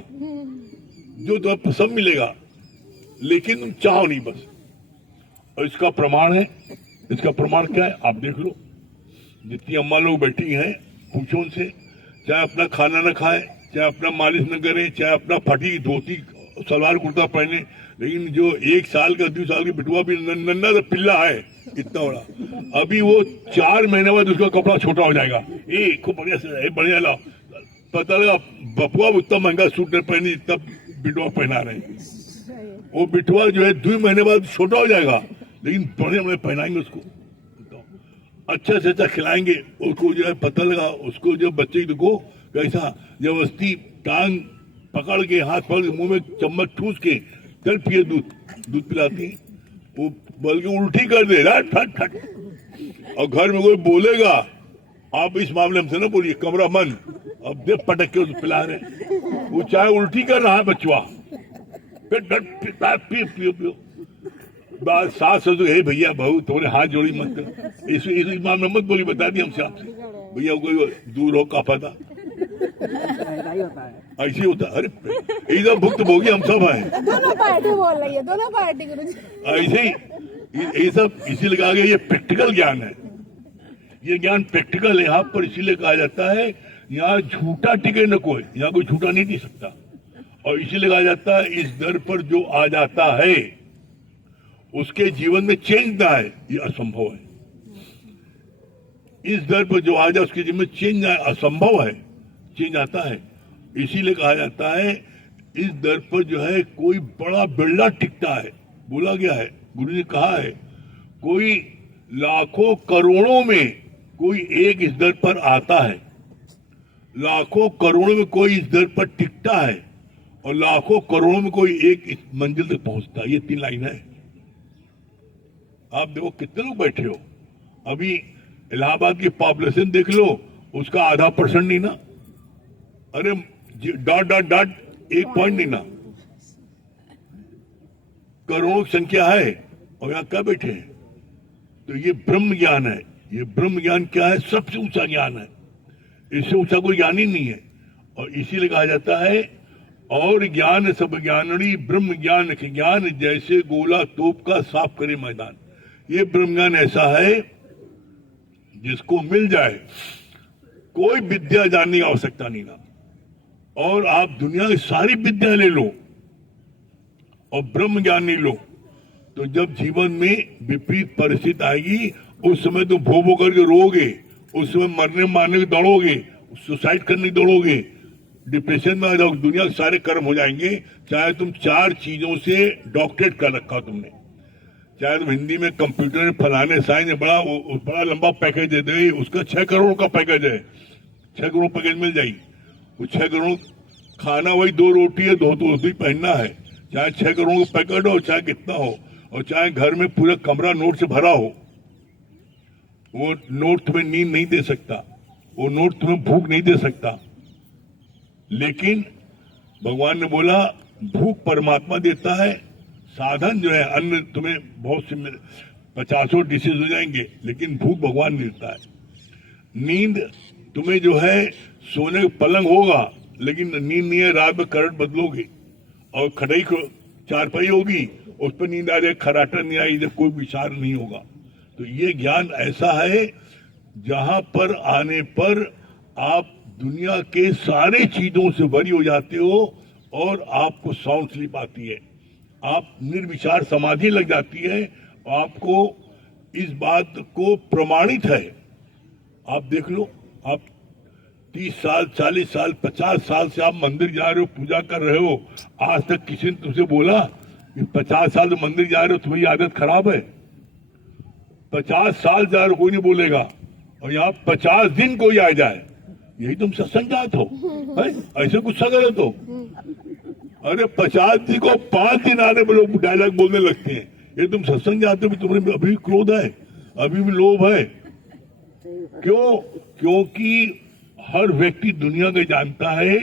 जो तो सब मिलेगा, लेकिन तुम चाहो नहीं बस। और इसका प्रमाण है, इसका प्रमाण क्या है? आप देख लो, जितनी अम्मा लोग बैठी हैं पूछो उनसे, चाहे अपना खाना न खाए, चाहे अपना मालिश न करे, चाहे अपना फटी धोती सलवार कुर्ता पहने, लेकिन जो 1 साल का 2 साल की बिटुआ भी नन्ना सा पिल्ला है इतना बड़ा, अभी वो 4 महीने बाद उसका कपड़ा छोटा हो जाएगा। खूब बढ़िया से बढ़िया लाओ, पता लगा बपुआ उतना महंगा सूट नहीं पहनी जितना बिटुआ पहना रहे हैं। वो बिटुआ जो है 2 महीने बाद छोटा हो जाएगा, लेकिन बढ़िया बढ़िया पहनाएंगे उसको, अच्छा से अच्छा खिलाएंगे उसको। जो है पता लगा उसको, जो बच्चे को कैसा जबरदस्ती टांग पकड़ के, हाथ पकड़ के, मुंह में चम्मच ठूस के चल पिए दूध पिलाते हैं, वो बल्कि उल्टी कर दे रहा ठट ठट। और घर में कोई बोलेगा, आप इस मामले हमसे ना बोलिए, कमरा बंद, अब देख पटक के उसको पिला रहे। वो चाहे उल्टी कर रहा है बचवा, फिर पियो। सास ससुर, हे भैया बहू तुम्हारे हाथ जोड़ी मत कर, इस मामले मत बोली, बता दी हमसे आपसे, भैया कोई दूर हो का पता ऐसे होता है। अरे ये सब भुक्त भोगी हम सब हैं, दोनों पार्टी बोल रही है, दोनों पार्टी गुरुजी। ऐसे ही ये सब इसीलिए कहा गया ये प्रैक्टिकल ज्ञान है, ये ज्ञान प्रैक्टिकल है। यहाँ पर इसीलिए कहा जाता है यहाँ झूठा टिके न कोई, यहाँ कोई झूठा नहीं टिक सकता। और इसीलिए कहा जाता है इस दर पर जो आ जाता है उसके जीवन में चेंज ना है, ये असंभव है। इस दर पर जो आ जाए उसके जीवन में चेंज असंभव है, चेंज आता है। इसीलिए कहा जाता है इस दर पर जो है कोई बड़ा बिल्डा टिकता है। बोला गया है, गुरु ने कहा है, कोई लाखों करोड़ों में कोई एक इस दर पर आता है, लाखों करोड़ों में कोई इस दर पर टिकता है, और लाखों करोड़ों में कोई एक इस मंजिल तक पहुंचता है। ये 3 लाइन है। आप देखो कितने लोग बैठे हो, अभी इलाहाबाद की पॉपुलेशन देख लो, उसका आधा % नहीं ना, अरे डॉट 1 पॉइंट नहीं ना, करोड़ों की संख्या है, और यहाँ क्या बैठे हैं। तो ये ब्रह्म ज्ञान है। ये ब्रह्म ज्ञान क्या है? सबसे ऊंचा ज्ञान है, इससे ऊंचा कोई ज्ञान ही नहीं है। और इसीलिए कहा जाता है और ज्ञान सब ज्ञानड़ी ब्रह्म ज्ञान के ज्ञान, जैसे गोला तोप का साफ करे मैदान। ये ब्रह्म ज्ञान ऐसा है जिसको मिल जाए कोई विद्या जानने की आवश्यकता नहीं ना, और आप दुनिया की सारी विद्या ले लो और ब्रह्म ज्ञान नहीं लो, तो जब जीवन में विपरीत परिस्थिति आएगी उस समय तुम भो भो करके रोओगे, उस समय मरने मारने की दौड़ोगे, सुसाइड करने की दौड़ोगे, डिप्रेशन में आ जाओगे, दुनिया के सारे कर्म हो जाएंगे। चाहे तुम 4 चीजों से डॉक्टरेट कर रखा तुमने, चाहे तुम हिंदी में कंप्यूटर फलाने साइंस में बड़ा लंबा पैकेज दे दे, उसका 6 करोड़ का पैकेज है, 6 करोड़ पैकेज मिल जाएगी। वो 6 करोड़ खाना वही 2 रोटी है, 2 धोती पहनना है, चाहे 6 करोड़ का पैकेट हो, चाहे कितना हो, और चाहे घर में पूरा कमरा नोट से भरा हो, वो नोट तुम्हें नींद नहीं दे सकता, वो नोट तुम्हें भूख नहीं दे सकता। लेकिन भगवान ने बोला भूख परमात्मा देता है, साधन जो है अन्न तुम्हें बहुत से 50 डिशेज हो जाएंगे, लेकिन भूख भगवान देता है। नींद तुम्हें जो है सोने का पलंग होगा, लेकिन नींद नहीं है, रात में करंट बदलोगे, और खटाई चारपाई होगी, उस पर नींद आ जाए, खराटा नहीं आई, जब कोई विचार नहीं होगा। तो तो ये ज्ञान ऐसा है जहां पर आने पर आप दुनिया के सारे चीजों से बरी हो जाते हो और आपको साउंड स्लीप आती है, आप निर्विचार समाधि लग जाती है। आपको इस बात को प्रमाणित है, आप देख लो, आप 30 साल 40 साल 50 साल से आप मंदिर जा रहे हो, पूजा कर रहे हो, आज तक किसी ने तुमसे बोला कि 50 साल से मंदिर जा रहे हो तुम्हारी आदत खराब है? 50 साल जा रहे हो कोई नहीं बोलेगा, और यहाँ 50 दिन कोई आ जाए यही तुम सत्संग जाते हो है? ऐसे गुस्सा करे तो अरे 50 दिन को 5 दिन आने पर लोग डायलॉग बोलने लगते हैं, ये तुम सत्संग जाते हो, तुम्हें अभी भी क्रोध है, अभी भी लोभ है। क्यों? क्योंकि हर व्यक्ति दुनिया का जानता है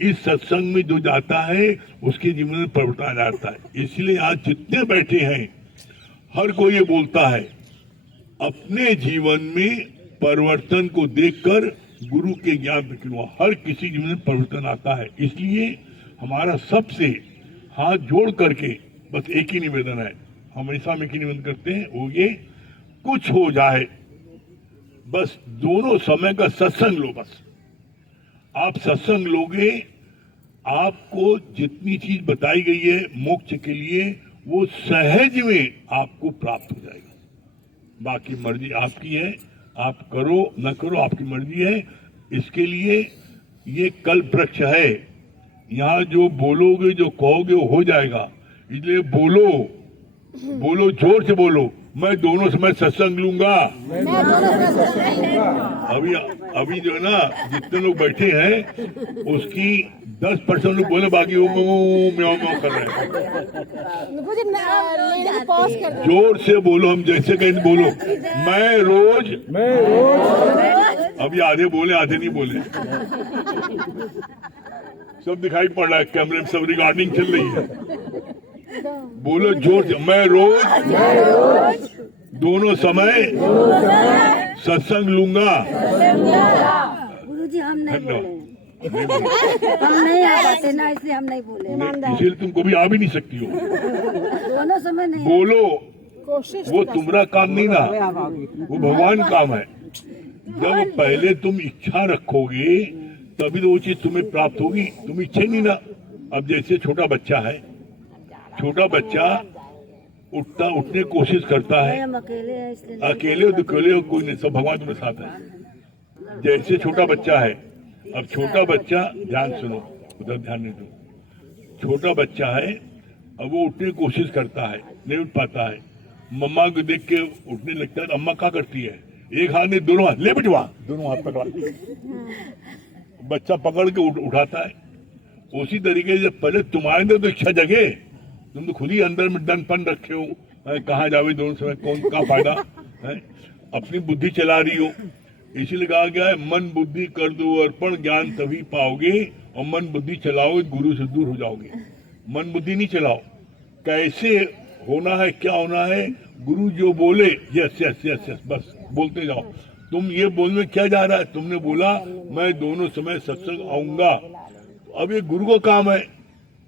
इस सत्संग में जो जाता है उसके जीवन में परिवर्तन आ जाता है। इसलिए आज जितने बैठे हैं हर कोई ये बोलता है अपने जीवन में परिवर्तन को देखकर गुरु के ज्ञान पर हर किसी जीवन में परिवर्तन आता है। इसलिए हमारा सबसे हाथ जोड़ करके बस एक ही निवेदन है, हमेशा हम एक ही निवेदन करते हैं, वो ये कुछ हो जाए बस दोनों समय का सत्संग लो। बस आप सत्संग लोगे, आपको जितनी चीज बताई गई है मोक्ष के लिए वो सहज में आपको प्राप्त हो जाएगा। बाकी मर्जी आपकी है, आप करो न करो आपकी मर्जी है। इसके लिए ये कल्प वृक्ष है, यहाँ जो बोलोगे जो कहोगे वो हो जाएगा। इसलिए बोलो, बोलो जोर से बोलो, मैं दोनों समय सत्संग लूंगा। अभी जो है ना जितने लोग बैठे हैं उसकी 10% लोग बोले, बाकी वो म्याऊं म्याऊं कर रहे हैं। मुझे लेने को पॉज कर दो। जोर से बोलो, हम जैसे कहें बोलो, मैं रोज अभी आधे बोले आधे नहीं बोले, सब दिखाई पड़ रहा है कैमरे में, सब रिकॉर्डिंग चल रही है। बोलो जोर से, मैं रोज दोनों समय सत्संग लूंगा। गुरुजी हम नहीं बोले, हम नहीं आ पाते ना, इसलिए हम नहीं बोले। इसलिए तुम कभी आ भी नहीं सकती हो। दोनों समय नहीं बोलो, कोशिश वो तुम्हारा काम नहीं ना, वो भगवान काम है। जब पहले तुम इच्छा रखोगे तभी तो वो चीज तुम्हें प्राप्त होगी। तुम इच्छा नहीं ना। अब जैसे छोटा बच्चा है, छोटा बच्चा उठने की कोशिश करता है, हम अकेले हैं इसलिए अकेले हो अकेले हो, कोई नहीं, सब भगवान तुम्हारे साथ है। जैसे छोटा बच्चा है, अब छोटा बच्चा, ध्यान सुनो, उधर ध्यान नहीं दो, छोटा बच्चा है, अब वो उठने की कोशिश करता है, नहीं उठ पाता है, मम्मा को देख के उठने लगता है। अम्मा क्या करती है, एक हाथ में दोनों हाथ ले बिटवा, दोनों हाथ पकड़ा, बच्चा पकड़ के उठाता है। उसी तरीके से पहले तुम्हारे अंदर तो इच्छा जगे, तुम तो खुद ही अंदर में डनपन रखे हो, कहाँ जावे दोनों समय, कौन का फायदा है, अपनी बुद्धि चला रही हो। इसीलिए कहा गया है मन बुद्धि कर दो अर्पण, ज्ञान तभी पाओगे, और मन बुद्धि चलाओगे गुरु से दूर हो जाओगे। मन बुद्धि नहीं चलाओ, कैसे होना है क्या होना है, गुरु जो बोले यस यस यस यस बस बोलते जाओ। तुम ये बोलने क्या जा रहा है, तुमने बोला मैं दोनों समय सत्संग आऊंगा, अब ये गुरु का काम है,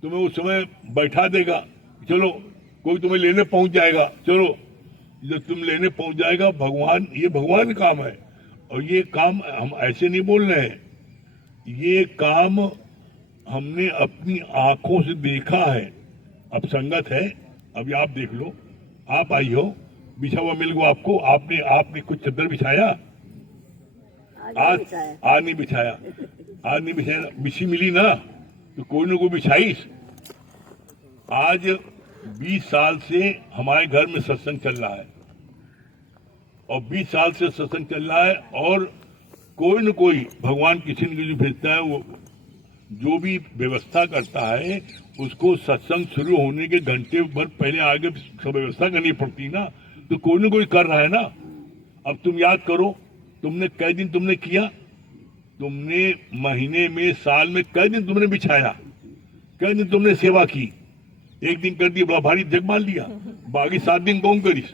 तुम्हें उस समय बैठा देगा, चलो कोई तुम्हें लेने पहुंच जाएगा, चलो जब तुम लेने पहुंच जाएगा, भगवान, ये भगवान का काम है। और ये काम हम ऐसे नहीं बोल रहे हैं, ये काम हमने अपनी आंखों से देखा है। अब संगत है, अभी आप देख लो, आप आई हो, बिछा हुआ मिल गया आपको, आपने कुछ चादर बिछाया, आज नहीं बिछाया, आज नहीं बिछाया, बिछी मिली ना, तो कोई ना कोई बिछाईस। आज 20 साल से हमारे घर में सत्संग चल रहा है, और 20 साल से सत्संग चल रहा है, और कोई न कोई भगवान किसी न किसी भेजता है, वो जो भी व्यवस्था करता है उसको सत्संग शुरू होने के घंटे भर पहले आगे सब व्यवस्था करनी पड़ती ना, तो कोई न कोई कर रहा है ना। अब तुम याद करो, तुमने कई दिन तुमने किया, तुमने महीने में साल में कई दिन तुमने बिछाया, कई दिन तुमने सेवा की, एक दिन कर दिया बड़ा भारी जग मान लिया, बाकी 7 दिन कौन करीस।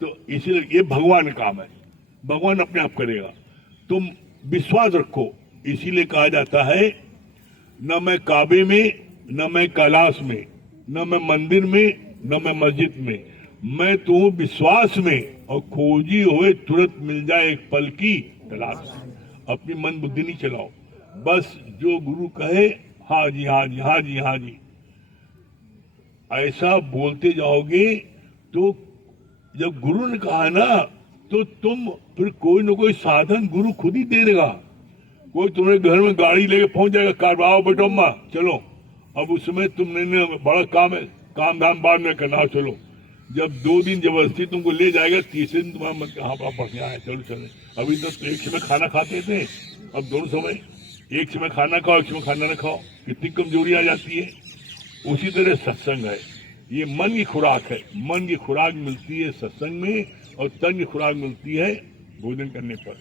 तो इसलिए ये भगवान का काम है, भगवान अपने आप करेगा, तुम विश्वास रखो। इसीलिए कहा जाता है न मैं काबे में, न मैं कैलाश में, न मैं मंदिर में, न मैं मस्जिद में, मैं तो हूं विश्वास में, और खोजी हुए तुरंत मिल जाए एक पल की तलाश। अपनी मन बुद्धि नहीं चलाओ, बस जो गुरु कहे हाँ जी हाँ जी हाँ जी हाँ जी, ऐसा बोलते जाओगे तो जब गुरु ने कहा ना, तो तुम फिर कोई ना कोई साधन गुरु खुद ही दे देगा। कोई तुम्हारे घर में गाड़ी लेके पहुंच जाएगा, कार आओ बेटो अम्मा चलो, अब उसमें तुमने बड़ा काम है, काम धाम बाद में करना, चलो। जब 2 दिन जबरदस्ती तुमको ले जाएगा, तीसरे दिन तुम्हारा मन हाँ बड़ा बढ़िया है, चलो चले। अभी तक तो एक समय खाना खाते थे, अब दोनों समय एक समय खाना खाओ, एक समय खाना न खाओ, कितनी कमजोरी आ जाती है। उसी तरह सत्संग है, ये मन की खुराक है। मन की खुराक मिलती है सत्संग में, और तन की खुराक मिलती है भोजन करने पर।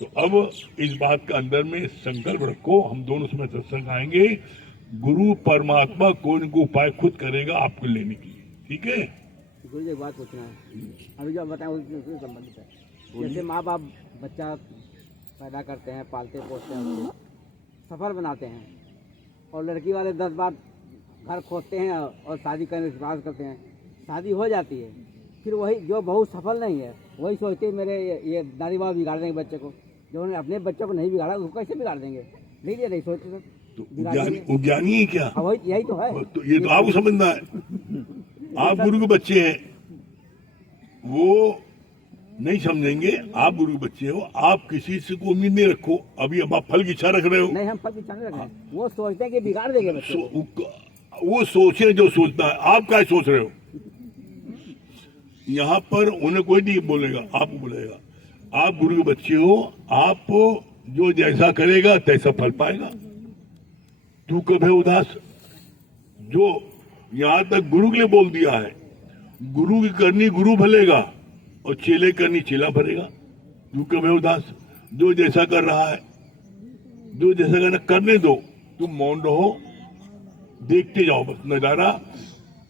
तो अब इस बात का अंदर में संकल्प रखो, हम दोनों समय सत्संग आएंगे। गुरु परमात्मा कोई न कोई उपाय खुद करेगा आपको लेने की, ठीक है। गुरु जी एक बात पूछना है, अभी जो बताएं उससे संबंधित है। जैसे माँ बाप बच्चा पैदा करते हैं, पालते पोसते हैं, उसको सफल बनाते हैं, और लड़की वाले 10 बार घर खोदते हैं और शादी करने से प्रयास करते हैं, शादी हो जाती है, फिर वही जो बहू सफल नहीं है वही सोचते हैं मेरे ये दादी बाबा बिगाड़ देंगे बच्चे को। जो उन्होंने अपने बच्चों को नहीं बिगाड़ा उसको कैसे बिगाड़ देंगे, नहीं सोचते तो उज्ञानी है क्या? वही यही तो है। तो ये तो आपको समझना है, आप गुरु के बच्चे हैं, वो नहीं समझेंगे। आप गुरु के बच्चे हो, आप किसी से को उम्मीद नहीं रखो। अभी अब आप फल की इच्छा रख रहे हो। नहीं, हम फल की इच्छा नहीं रख रहे हैं, वो सोचते हैं कि बिगाड़ देंगे बच्चे को। वो सोचे जो सोचता है, आप क्या सोच रहे हो? यहाँ पर उन्हें कोई नहीं बोलेगा, आपको बोलेगा। आप गुरु के बच्चे हो, आप जो जैसा करेगा तैसा फल पाएगा। तू कब है उदास? जो यहाँ तक गुरु के लिए बोल दिया है, गुरु की करनी गुरु भलेगा और चेले करनी चेला भरेगा। तू कब है उदास? जो जैसा कर रहा है, जो जैसा करना करने दो, तुम मौन रहो, देखते जाओ बस नजारा।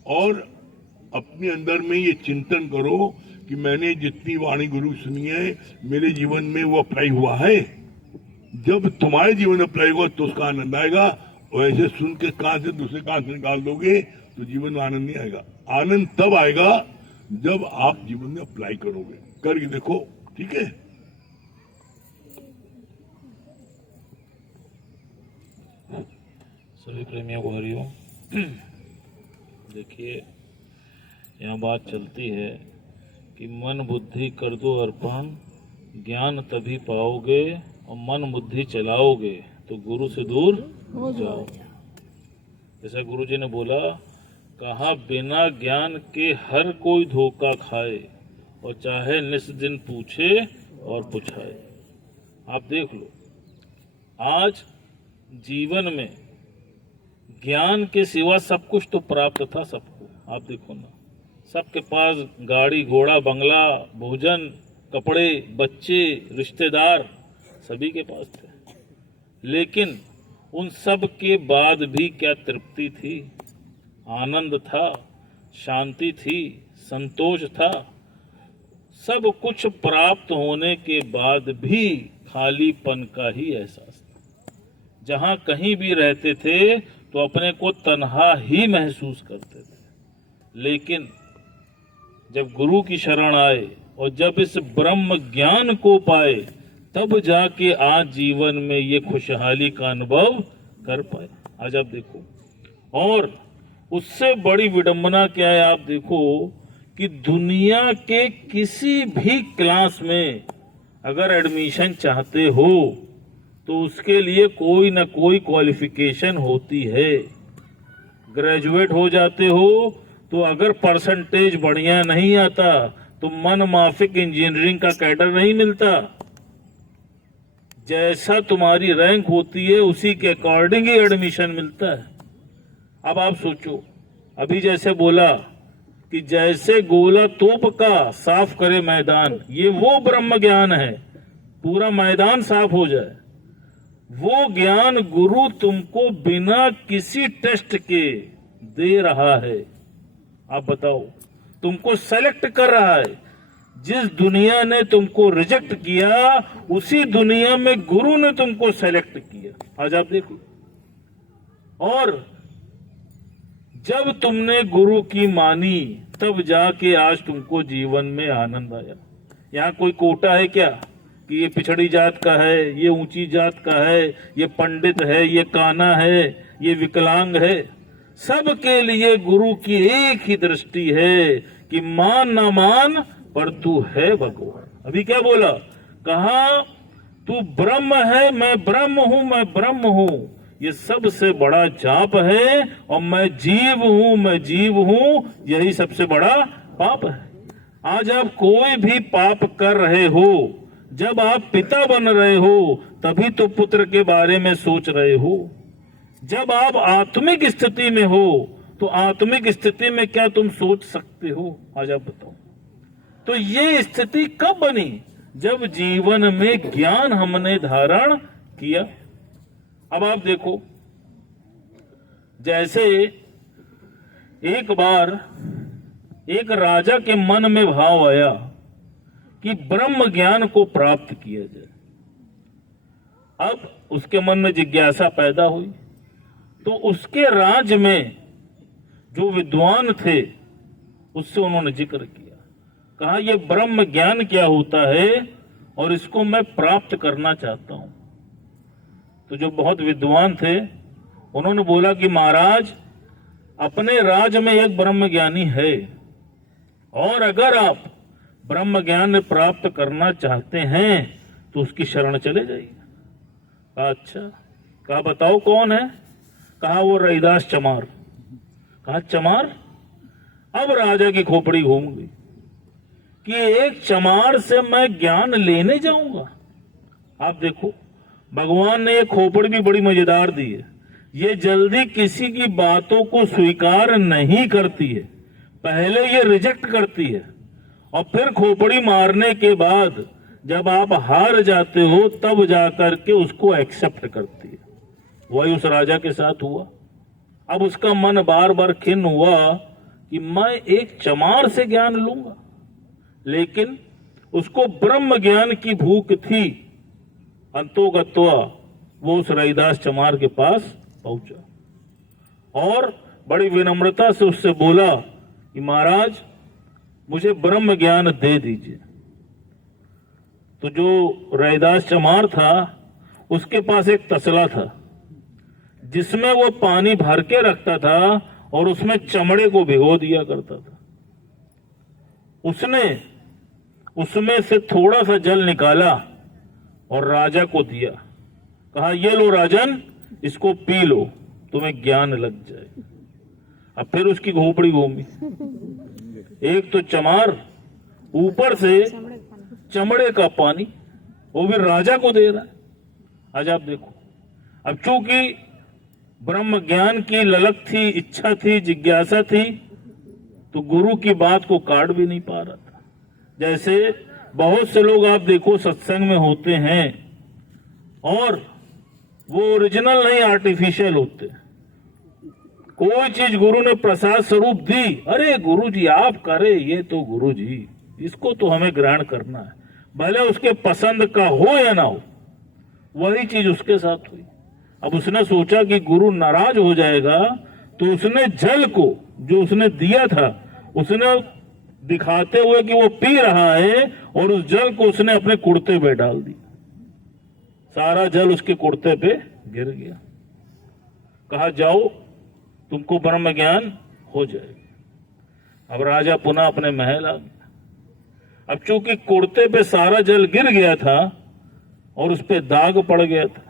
और अपने अंदर में ये चिंतन करो कि मैंने जितनी वाणी गुरु सुनी है मेरे जीवन में वो अप्लाई हुआ है। जब तुम्हारे जीवन में अप्लाई हुआ तो उसका आनंद आएगा। और ऐसे सुन के कान से दूसरे कान से निकाल दोगे तो जीवन में आनंद नहीं आएगा। आनंद तब आएगा जब आप जीवन में अप्लाई करोगे। करके देखो, ठीक है। सभी प्रेमियों को हरिओम। देखिए, यहाँ बात चलती है कि मन बुद्धि कर दो अर्पण, ज्ञान तभी पाओगे, और मन बुद्धि चलाओगे तो गुरु से दूर हो जाओ। जैसा गुरु जी ने बोला, कहा बिना ज्ञान के हर कोई धोखा खाए, और चाहे निस दिन पूछे और पुछाए। आप देख लो, आज जीवन में ज्ञान के सिवा सब कुछ तो प्राप्त था सबको। आप देखो ना, सबके पास गाड़ी घोड़ा बंगला भोजन कपड़े बच्चे रिश्तेदार सभी के पास थे, लेकिन उन सब के बाद भी क्या तृप्ति थी, आनंद था, शांति थी, संतोष था। सब कुछ प्राप्त होने के बाद भी खालीपन का ही एहसास था। जहां कहीं भी रहते थे तो अपने को तन्हा ही महसूस करते थे। लेकिन जब गुरु की शरण आए और जब इस ब्रह्म ज्ञान को पाए, तब जाके आज जीवन में ये खुशहाली का अनुभव कर पाए। आज आप देखो, और उससे बड़ी विडंबना क्या है, आप देखो कि दुनिया के किसी भी क्लास में अगर एडमिशन चाहते हो तो उसके लिए कोई ना कोई क्वालिफिकेशन होती है। ग्रेजुएट हो जाते हो तो अगर परसेंटेज बढ़िया नहीं आता तो मन माफिक इंजीनियरिंग का कैडर नहीं मिलता। जैसा तुम्हारी रैंक होती है उसी के अकॉर्डिंग ही एडमिशन मिलता है। अब आप सोचो, अभी जैसे बोला कि जैसे गोला तोप का साफ करे मैदान, ये वो ब्रह्म ज्ञान है, पूरा मैदान साफ हो जाए। वो ज्ञान गुरु तुमको बिना किसी टेस्ट के दे रहा है। आप बताओ, तुमको सेलेक्ट कर रहा है। जिस दुनिया ने तुमको रिजेक्ट किया उसी दुनिया में गुरु ने तुमको सेलेक्ट किया। आज आप देखो, और जब तुमने गुरु की मानी तब जाके आज तुमको जीवन में आनंद आया। यहाँ कोई कोटा है क्या कि ये पिछड़ी जात का है, ये ऊंची जात का है, ये पंडित है, ये काना है, ये विकलांग है? सबके लिए गुरु की एक ही दृष्टि है कि मान ना मान पर तू है भगवान। अभी क्या बोला? कहा तू ब्रह्म है, मैं ब्रह्म हूं, मैं ब्रह्म हूं। ये सबसे बड़ा जाप है। और मैं जीव हूं, मैं जीव हूं, यही सबसे बड़ा पाप है। आज आप कोई भी पाप कर रहे हो, जब आप पिता बन रहे हो तभी तो पुत्र के बारे में सोच रहे हो। जब आप आत्मिक स्थिति में हो तो आत्मिक स्थिति में क्या तुम सोच सकते हो? आज आप बताओ। तो ये स्थिति कब बनी? जब जीवन में ज्ञान हमने धारण किया। अब आप देखो, जैसे एक बार एक राजा के मन में भाव आया कि ब्रह्म ज्ञान को प्राप्त किया जाए। अब उसके मन में जिज्ञासा पैदा हुई, तो उसके राज्य में जो विद्वान थे उससे उन्होंने जिक्र किया। कहा यह ब्रह्म ज्ञान क्या होता है और इसको मैं प्राप्त करना चाहता हूं। तो जो बहुत विद्वान थे उन्होंने बोला कि महाराज, अपने राज्य में एक ब्रह्म ज्ञानी है, और अगर आप ब्रह्म ज्ञान प्राप्त करना चाहते हैं तो उसकी शरण चले जाइए। कहा अच्छा। कहा बताओ कौन है? कहा वो रैदास चमार। कहा चमार? अब राजा की खोपड़ी घूम गई कि एक चमार से मैं ज्ञान लेने जाऊंगा। आप देखो, भगवान ने ये खोपड़ी भी बड़ी मजेदार दी है। ये जल्दी किसी की बातों को स्वीकार नहीं करती है, पहले ये रिजेक्ट करती है, और फिर खोपड़ी मारने के बाद जब आप हार जाते हो तब जाकर के उसको एक्सेप्ट करती है। वही उस राजा के साथ हुआ। अब उसका मन बार बार खिन्न हुआ कि मैं एक चमार से ज्ञान लूंगा, लेकिन उसको ब्रह्म ज्ञान की भूख थी। अंतोगत्वा वो उस रैदास चमार के पास पहुंचा और बड़ी विनम्रता से उससे बोला कि महाराज, मुझे ब्रह्म ज्ञान दे दीजिए। तो जो रैदास चमार था उसके पास एक तसला था जिसमें वो पानी भर के रखता था और उसमें चमड़े को भिगो दिया करता था। उसने उसमें से थोड़ा सा जल निकाला और राजा को दिया। कहा ये लो राजन, इसको पी लो, तुम्हें ज्ञान लग जाए। अब फिर उसकी खोपड़ी घूमी। एक तो चमार, ऊपर से चमड़े का पानी, वो भी राजा को दे रहा है। आज आप देखो, अब चूंकि ब्रह्म ज्ञान की ललक थी, इच्छा थी, जिज्ञासा थी, तो गुरु की बात को काट भी नहीं पा रहा था। जैसे बहुत से लोग आप देखो सत्संग में होते हैं और वो ओरिजिनल नहीं, आर्टिफिशियल होते। कोई चीज गुरु ने प्रसाद स्वरूप दी, अरे गुरु जी आप करे, ये तो गुरु जी, इसको तो हमें ग्रहण करना है, भले उसके पसंद का हो या ना हो। वही चीज उसके साथ हुई। अब उसने सोचा कि गुरु नाराज हो जाएगा, तो उसने जल को जो उसने दिया था उसने दिखाते हुए कि वो पी रहा है, और उस जल को उसने अपने कुर्ते पे डाल दिया। सारा जल उसके कुर्ते पे गिर गया। कहा जाओ, तुमको ब्रह्म ज्ञान हो जाएगा। अब राजा पुनः अपने महल आ गया। अब चूंकि कुर्ते पे सारा जल गिर गया था और उस पे दाग पड़ गया था,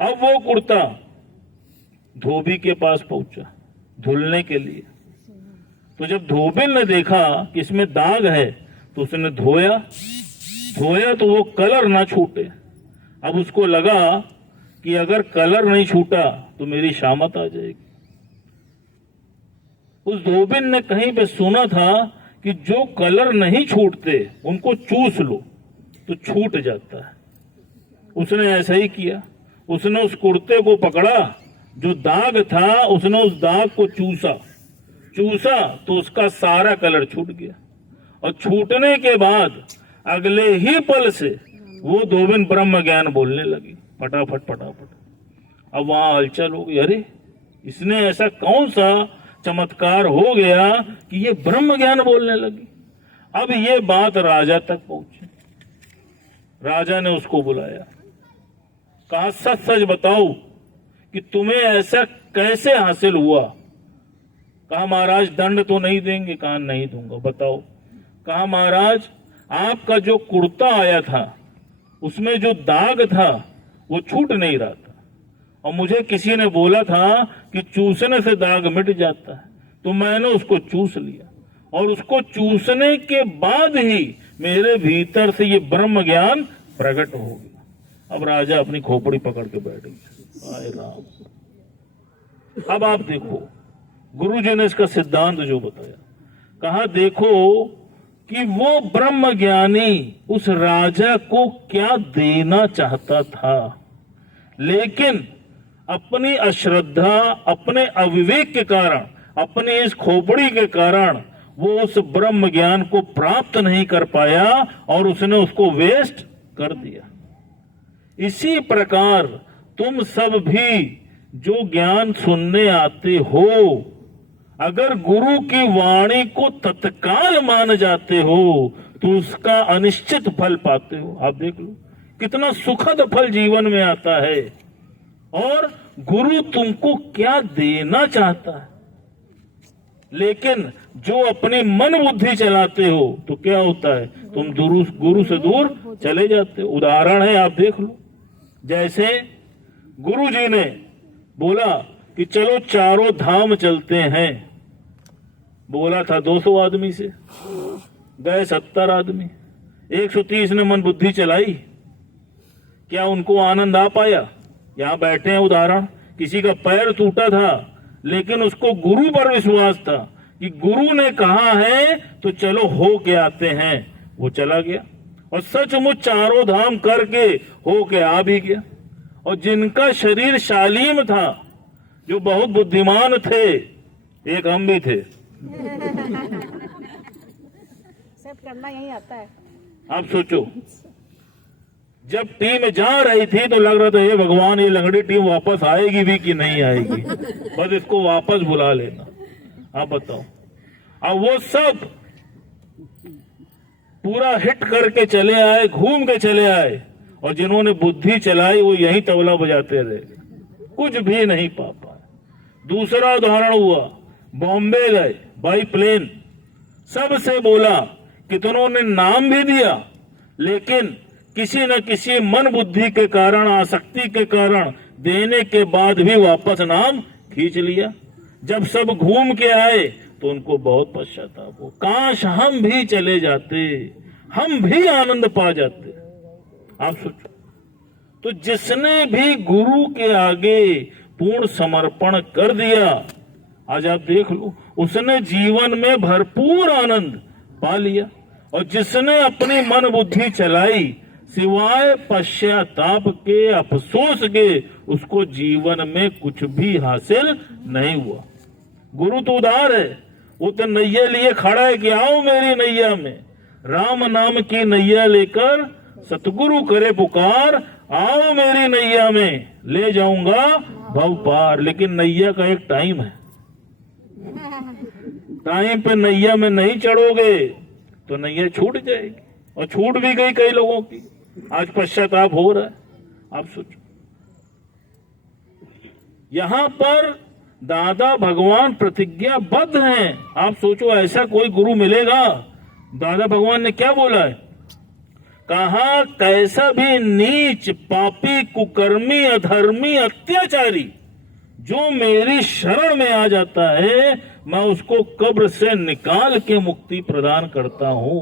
अब वो कुर्ता धोबी के पास पहुंचा धुलने के लिए। तो जब धोबिन ने देखा कि इसमें दाग है तो उसने धोया तो वो कलर ना छूटे। अब उसको लगा कि अगर कलर नहीं छूटा तो मेरी शामत आ जाएगी। उस धोबिन ने कहीं पे सुना था कि जो कलर नहीं छूटते उनको चूस लो तो छूट जाता है। उसने ऐसा ही किया। उसने उस कुर्ते को पकड़ा, जो दाग था उसने उस दाग को चूसा तो उसका सारा कलर छूट गया। और छूटने के बाद अगले ही पल से वो धोबिन ब्रह्म ज्ञान बोलने लगी फटाफट। अब वहां हलचल हो गई, अरे इसने ऐसा कौन सा चमत्कार हो गया कि ये ब्रह्म ज्ञान बोलने लगी। अब ये बात राजा तक पहुंची। राजा ने उसको बुलाया, कहा सच सच बताओ कि तुम्हें ऐसा कैसे हासिल हुआ। कहा महाराज दंड तो नहीं देंगे। कहा नहीं दूंगा, बताओ। कहा महाराज आपका जो कुर्ता आया था उसमें जो दाग था वो छूट नहीं रहा था, और मुझे किसी ने बोला था कि चूसने से दाग मिट जाता है, तो मैंने उसको चूस लिया, और उसको चूसने के बाद ही मेरे भीतर से ये ब्रह्म ज्ञान प्रकट हो गया। अब राजा अपनी खोपड़ी पकड़ के बैठ गया। आए राम। अब आप देखो गुरु जी ने इसका सिद्धांत जो बताया, कहा देखो कि वो ब्रह्म ज्ञानी उस राजा को क्या देना चाहता था, लेकिन अपनी अश्रद्धा, अपने अविवेक के कारण, अपनी इस खोपड़ी के कारण वो उस ब्रह्म ज्ञान को प्राप्त नहीं कर पाया और उसने उसको वेस्ट कर दिया। इसी प्रकार तुम सब भी जो ज्ञान सुनने आते हो, अगर गुरु की वाणी को तत्काल मान जाते हो तो उसका अनिश्चित फल पाते हो। आप देख लो कितना सुखद फल जीवन में आता है। और गुरु तुमको क्या देना चाहता है, लेकिन जो अपनी मन बुद्धि चलाते हो तो क्या होता है, तुम गुरु से दूर चले जाते हो। उदाहरण है, आप देख लो। जैसे गुरु जी ने बोला कि चलो चारों धाम चलते हैं, बोला था 200 आदमी से, गए 70 आदमी, 130 ने मन बुद्धि चलाई। क्या उनको आनंद आ पाया? यहां बैठे हैं उदाहरण, किसी का पैर टूटा था लेकिन उसको गुरु पर विश्वास था कि गुरु ने कहा है तो चलो हो के आते हैं, वो चला गया और सचमुच चारों धाम करके हो के आ भी गया। और जिनका शरीर शालीम था, जो बहुत बुद्धिमान थे, एक हम भी थे, सब करना यही आता है। आप सोचो जब टीम जा रही थी तो लग रहा था हे भगवान ये लंगड़ी टीम वापस आएगी भी कि नहीं आएगी, बस इसको वापस बुला लेना। आप बताओ, अब वो सब पूरा हिट करके चले आए, घूम के चले आए, और जिन्होंने बुद्धि चलाई वो यही तबला बजाते रहे, कुछ भी नहीं पा पाए। दूसरा उदाहरण हुआ, बॉम्बे गए बाई प्लेन, सबसे बोला, कितनों ने नाम भी दिया, लेकिन किसी न किसी मन बुद्धि के कारण, आसक्ति के कारण देने के बाद भी वापस नाम खींच लिया। जब सब घूम के आए तो उनको बहुत पश्चाताप हो, काश हम भी चले जाते, हम भी आनंद पा जाते। आप सोचो, तो जिसने भी गुरु के आगे पूर्ण समर्पण कर दिया, आज आप देख लो, उसने जीवन में भरपूर आनंद पा लिया। और जिसने अपनी मन बुद्धि चलाई, सिवाय पश्चाताप के, अफसोस के, उसको जीवन में कुछ भी हासिल नहीं हुआ। गुरु तो उदार है, वो तो नैया लिए खड़ा है कि आओ मेरी नैया में, राम नाम की नैया लेकर सतगुरु करे पुकार, आओ मेरी नैया में ले जाऊंगा भव पार। लेकिन नैया का एक टाइम है, टाइम पे नैया में नहीं चढ़ोगे तो नैया छूट जाएगी, और छूट भी गई कई लोगों की, आज पश्चाताप हो रहा है। आप सोचो, यहां पर दादा भगवान प्रतिज्ञाबद्ध हैं। आप सोचो ऐसा कोई गुरु मिलेगा? दादा भगवान ने क्या बोला है, कहा कैसा भी नीच, पापी, कुकर्मी, अधर्मी, अत्याचारी जो मेरी शरण में आ जाता है, मैं उसको कब्र से निकाल के मुक्ति प्रदान करता हूं।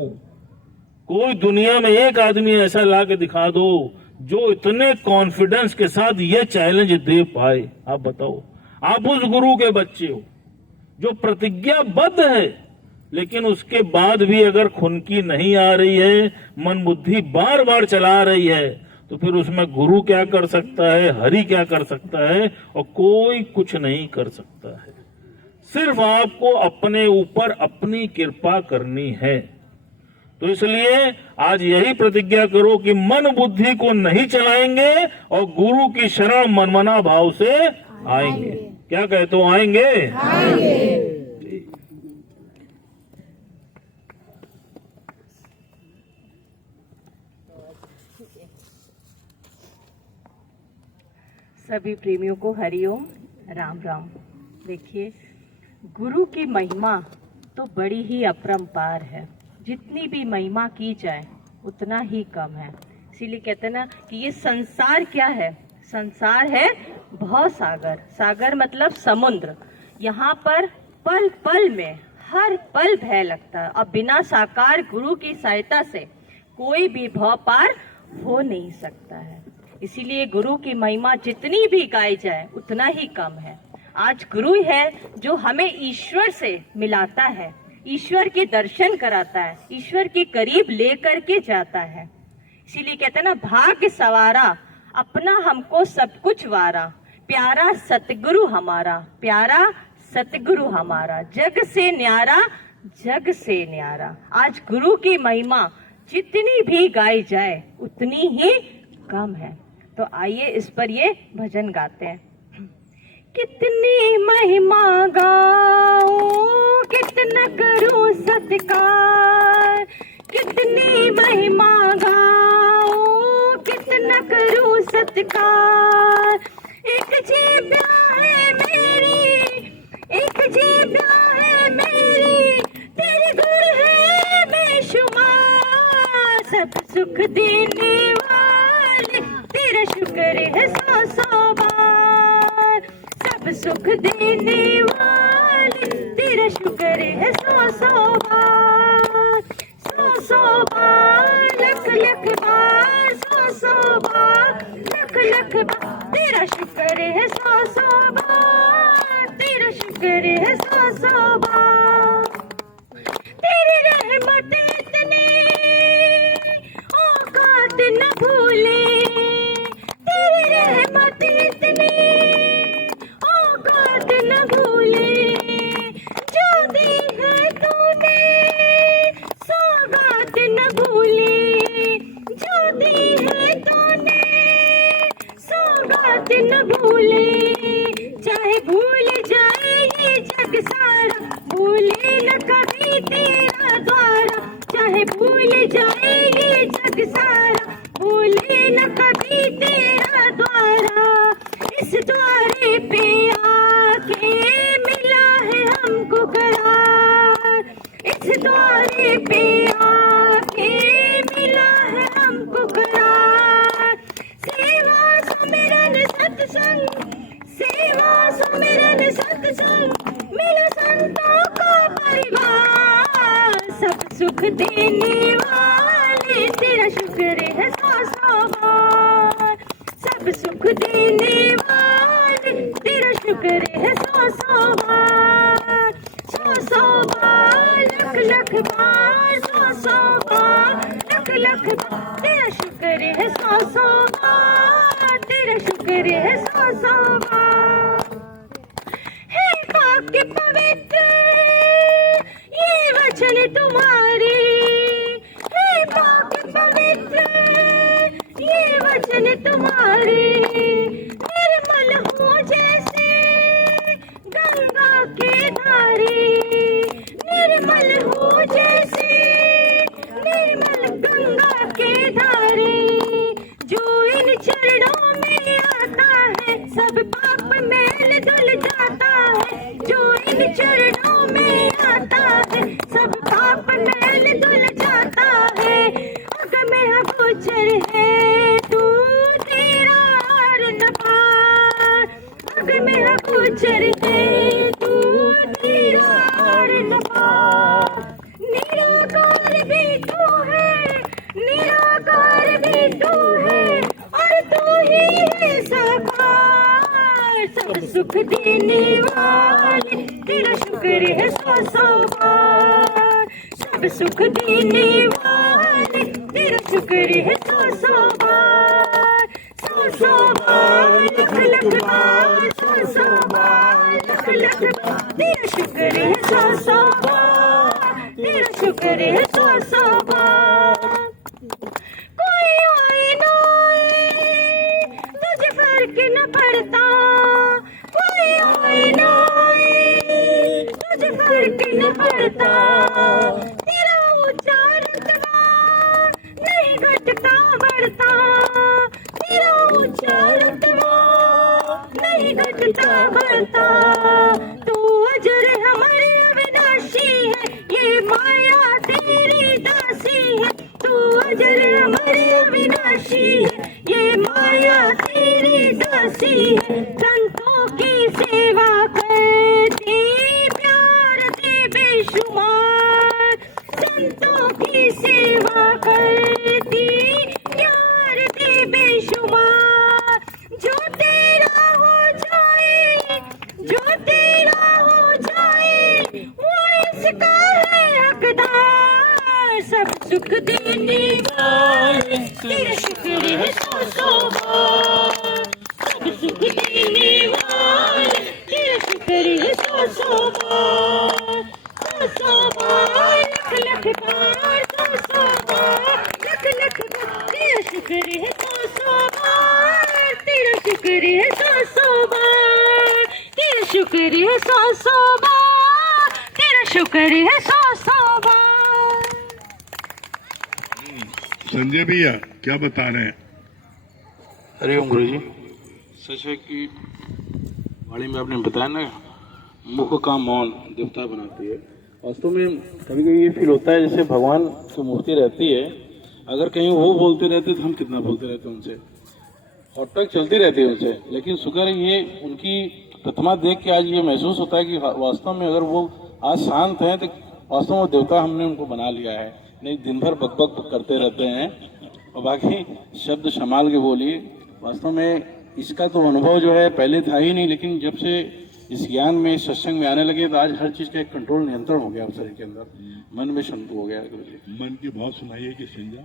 कोई दुनिया में एक आदमी ऐसा ला के दिखा दो जो इतने कॉन्फिडेंस के साथ ये चैलेंज दे पाए। आप बताओ, आप उस गुरु के बच्चे हो जो प्रतिज्ञाबद्ध है, लेकिन उसके बाद भी अगर खुनकी नहीं आ रही है, मन बुद्धि बार बार चला रही है, तो फिर उसमें गुरु क्या कर सकता है, हरि क्या कर सकता है? और कोई कुछ नहीं कर सकता है। सिर्फ आपको अपने ऊपर अपनी कृपा करनी है। तो इसलिए आज यही प्रतिज्ञा करो कि मन बुद्धि को नहीं चलाएंगे और गुरु की शरण मनमना भाव से आएंगे। क्या कहते हो, आएंगे? सभी प्रेमियों को हरिओम, राम राम। देखिए, गुरु की महिमा तो बड़ी ही अपरंपार है। जितनी भी महिमा की जाए उतना ही कम है। इसीलिए कहते हैं ना कि ये संसार क्या है? संसार है भव सागर। सागर मतलब समुद्र। यहाँ पर पल पल में हर पल भय लगता है, और बिना साकार गुरु की सहायता से कोई भी भव पार हो नहीं सकता है। इसीलिए गुरु की महिमा जितनी भी गाई जाए उतना ही कम है। आज गुरु है जो हमें ईश्वर से मिलाता है, ईश्वर के दर्शन कराता है, ईश्वर के करीब लेकर के जाता है। इसीलिए कहते हैं ना, भाग्य सवारा अपना हमको सब कुछ वारा, प्यारा सतगुरु हमारा, प्यारा सतगुरु हमारा, जग से न्यारा, जग से न्यारा। आज गुरु की महिमा जितनी भी गाई जाए उतनी ही कम है। तो आइए इस पर ये भजन गाते हैं। कितनी महिमा गाऊं, कितना करूं सत्कार, कितनी महिमा गाऊं, कितना करूं सत्कार। एक जीभा है मेरी, एक जीभा है मेरी, तेरे गुण है बेशुमार। सब सुख देने वाले तेरा शुक्र है सौ सौ बार। सब सुख देने वाले तेरा शुक्र है सौ सौ बार, सौ सौ बार, लख लख बार, सौ सौ बार, लख लख बार। तेरा शुक्र है सौ सौ बार, तेरा शुक्र है सौ सौ बार। तेरी रहमत इतनी औकात न भूले, तेरी रहमत इतनी औकात न भूले। जो दी है तूने सौगात न भूले, जो दी है तूने सौगात न भूले। चाहे भूल जाए ये जग सारा, भूले न कभी तेरा द्वारा। चाहे भूल जाए ये जग सारा, भूले न कभी तेरा द्वारा। इस द्वारे पे आके मिला है हमको करार, इस द्वारे पे आके मिला है हमको करार। सेवा सुमिरन सत्संग, सेवा सुमिरन सत्संग, मिला संतों का परिवार। सब सुख देने वाले तेरा शुक्र है सौ सौ बार। सब सुख देने वाले तेरा शुक्र है सौ सौ बार, सौ सौ बार, लख लख बार, सौ सौ बार, लख लख बार। तेरा शुक्र है सौ सौ बार, तेरा शुक्र है सौ सौ बार। हे वाक्य पवित्र ये वचन तुम्हारे, हे वाक्य पवित्र ये वचन तुम्हारे। निर्मल हो जैसे गंगा के धारे, निर्मल हो जैसे निर्मल गंगा के धारे। जो इन चरणों में आता है सब पाप मैल धुल जाता है। जो इन चरणों में आता है सब पाप मैल धुल जाता है। अगम अगोचर है तू तेरा हार न पार, अगम अगोचर है तू तेरा हार न पार। निराकार भी तू है, निराकार भी तू है, और तू ही है साकार। सब सुख देने वाले तेरा शुक्र है सौ सौ बार। सब सुख देने वाले तेरा शुक्र है सौ सौ बार, सौ सौ बार, लख लख बार, सौ सौ बार, लख लख बार। तेरा शुक्र है सौ सौ बार, तेरा शुक्र है सौ सौ बार। कोई आए ना आए तुझे फर्क न पड़ता, कोई आए दासी है, ये माया तेरी दासी है। संतों की सेवा करती, प्यार दे बेशुमार। संतों की सेवा करती, प्यार दे बेशुमार। जो तेरा हो जाए, जो तेरा हो जाए, वो इसका है हकदार। सब सुख देने वाले तेरा शुक्र है सौ सौ बार। सब सुख देने वाले तेरा शुक्र है सौ सौ बार। सौ सौ बार, लख लख बार, सौ सौ बार, लख लख बार। तेरा शुक्र है सौ सौ बार, तेरा शुक्र है सौ सौ बार। तेरा शुक्र है सौ सौ बार, तेरा शुक्र है सौ सौ बार। संजय भैया क्या बता रहे हैं? हरिओम गुरु जी। सच है कि वाणी में आपने बताया ना, मुख का मौन देवता बनाती है। वास्तव में कभी कभी ये फील होता है जैसे भगवान की मूर्ति रहती है, अगर कहीं वो बोलते रहते तो हम कितना बोलते रहते उनसे, हॉट टॉक चलती रहती है उनसे। लेकिन शुक्र है ये उनकी प्रतिमा देख के आज ये महसूस होता है कि वास्तव में अगर वो आज शांत हैं तो वास्तव में देवता हमने उनको बना लिया है। नहीं दिन भर बक बक करते रहते हैं और बाकी शब्द संभाल के बोलिए। वास्तव में इसका तो अनुभव जो है पहले था ही नहीं, लेकिन जब से इस ज्ञान में सत्संग में आने लगे तो आज हर चीज का एक कंट्रोल नियंत्रण हो गया आप शरीर के अंदर, मन में शांत हो गया। मन की बात सुनाइए कि संजय।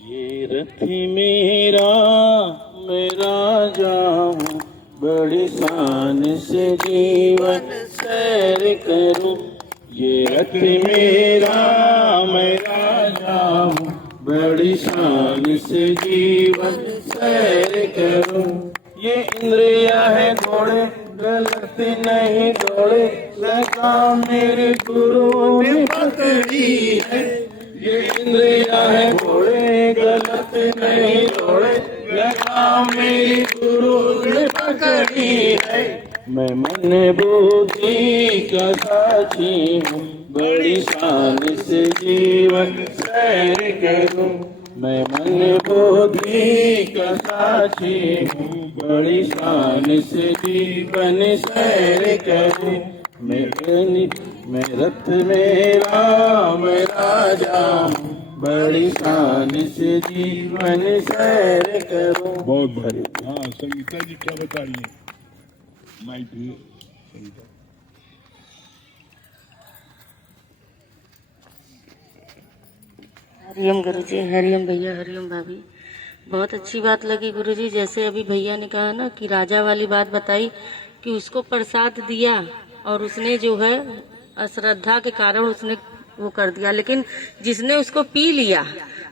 ये रथी मेरा मेरा जाऊं, बड़ी शान से जीवन सैर करूं। ये रथी मेरा मेरा जाऊं, बड़ी शान से जीवन सैर करूं। ये इंद्रिया है घोड़े, गलत नहीं दौड़े, लगाम मेरे गुरु ने पकड़ी है। ये इंद्रिया है घोड़े, गलत नहीं दौड़े, लगाम मेरी गुरु ने पकड़ी है। मैं मन बुद्धि का साथी हूँ, बड़ी शान से जीवन सैर करूं। मैं मन बुद्धि का साथी हूँ, बड़ी शान से जीवन सैर करूं। मैं रथ मेरा मेरा जाऊं, बड़ी शान से जीवन सैर करूं। बहुत बढ़िया। हाँ संगीता जी क्या बता रही है? माइक भी संगीता। हरिओम गुरुजी, हरिओम भैया, हरिओम भाभी। बहुत अच्छी बात लगी गुरुजी, जैसे अभी भैया ने कहा ना कि राजा वाली बात बताई कि उसको प्रसाद दिया और उसने जो है अश्रद्धा के कारण उसने वो कर दिया, लेकिन जिसने उसको पी लिया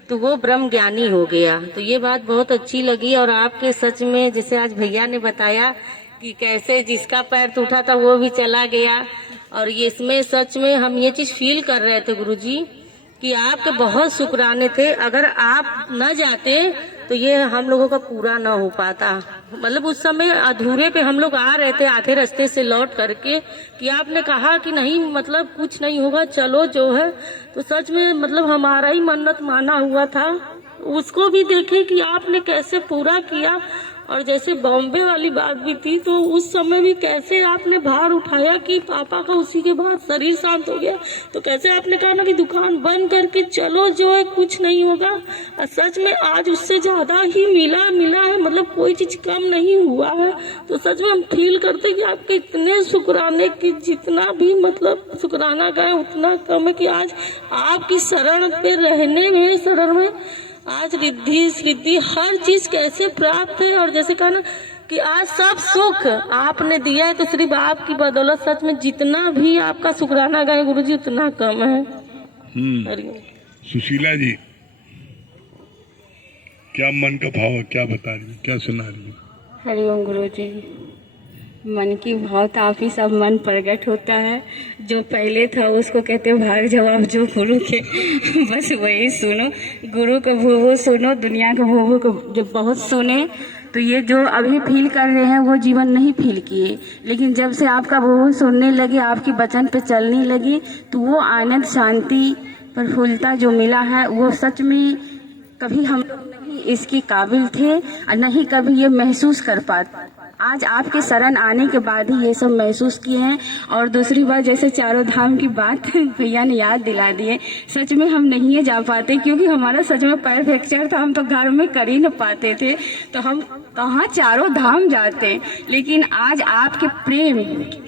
तो वो ब्रह्म ज्ञानी हो गया। तो ये बात बहुत अच्छी लगी। और आपके सच में जैसे आज भैया ने बताया कि कैसे जिसका पैर टूटा था वो भी चला गया, और ये इसमें सच में हम ये चीज फील कर रहे थे गुरुजी कि आपके बहुत शुक्राने थे। अगर आप न जाते तो ये हम लोगों का पूरा न हो पाता। मतलब उस समय अधूरे पे हम लोग आ रहे थे, आधे रास्ते से लौट करके, कि आपने कहा कि नहीं मतलब कुछ नहीं होगा, चलो जो है। तो सच में मतलब हमारा ही मन्नत माना हुआ था, उसको भी देखे कि आपने कैसे पूरा किया। और जैसे बॉम्बे वाली बात भी थी, तो उस समय भी कैसे आपने भार उठाया कि पापा का उसी के बाद शरीर शांत हो गया। तो कैसे आपने कहा ना कि दुकान बंद करके चलो जो है कुछ नहीं होगा। और सच में आज उससे ज्यादा ही मिला है, मतलब कोई चीज कम नहीं हुआ है। तो सच में हम फील करते कि आपके इतने शुक्राने की जितना भी मतलब शुक्राना गए उतना कम है कि आज आपकी शरण पे रहने में, शरण में आज रिद्धि सिद्धि हर चीज कैसे प्राप्त है। और जैसे कहा ना कि आज सब सुख आपने दिया है, तो सिर्फ आपकी बदौलत सच में जितना भी आपका शुक्राना गाए गुरुजी उतना कम है। सुशीला जी क्या मन का भाव है, क्या बता रही है, क्या सुना रही है? हरिओम गुरुजी। मन की भाव तो आप ही सब मन प्रकट होता है। जो पहले था उसको कहते हो भाग जवाब, जो गुरु के बस वही सुनो। गुरु का वो सुनो, दुनिया का वो को जब बहुत सुने तो ये जो अभी फील कर रहे हैं वो जीवन नहीं फील किए, लेकिन जब से आपका वो सुनने लगे, आपकी वचन पे चलने लगी, तो वो आनंद शांति प्रफुल्लता जो मिला है वो सच में कभी हम लोग नहीं इसकी काबिल थे और नहीं कभी ये महसूस कर पाते। आज आपके शरण आने के बाद ही ये सब महसूस किए हैं। और दूसरी बात, जैसे चारों धाम की बात भैया ने याद दिला दिए, सच में हम नहीं जा पाते क्योंकि हमारा सच में पैर फ्रैक्चर था, हम तो घर में कर ही न पाते थे, तो हम कहाँ चारों धाम जाते। लेकिन आज आपके प्रेम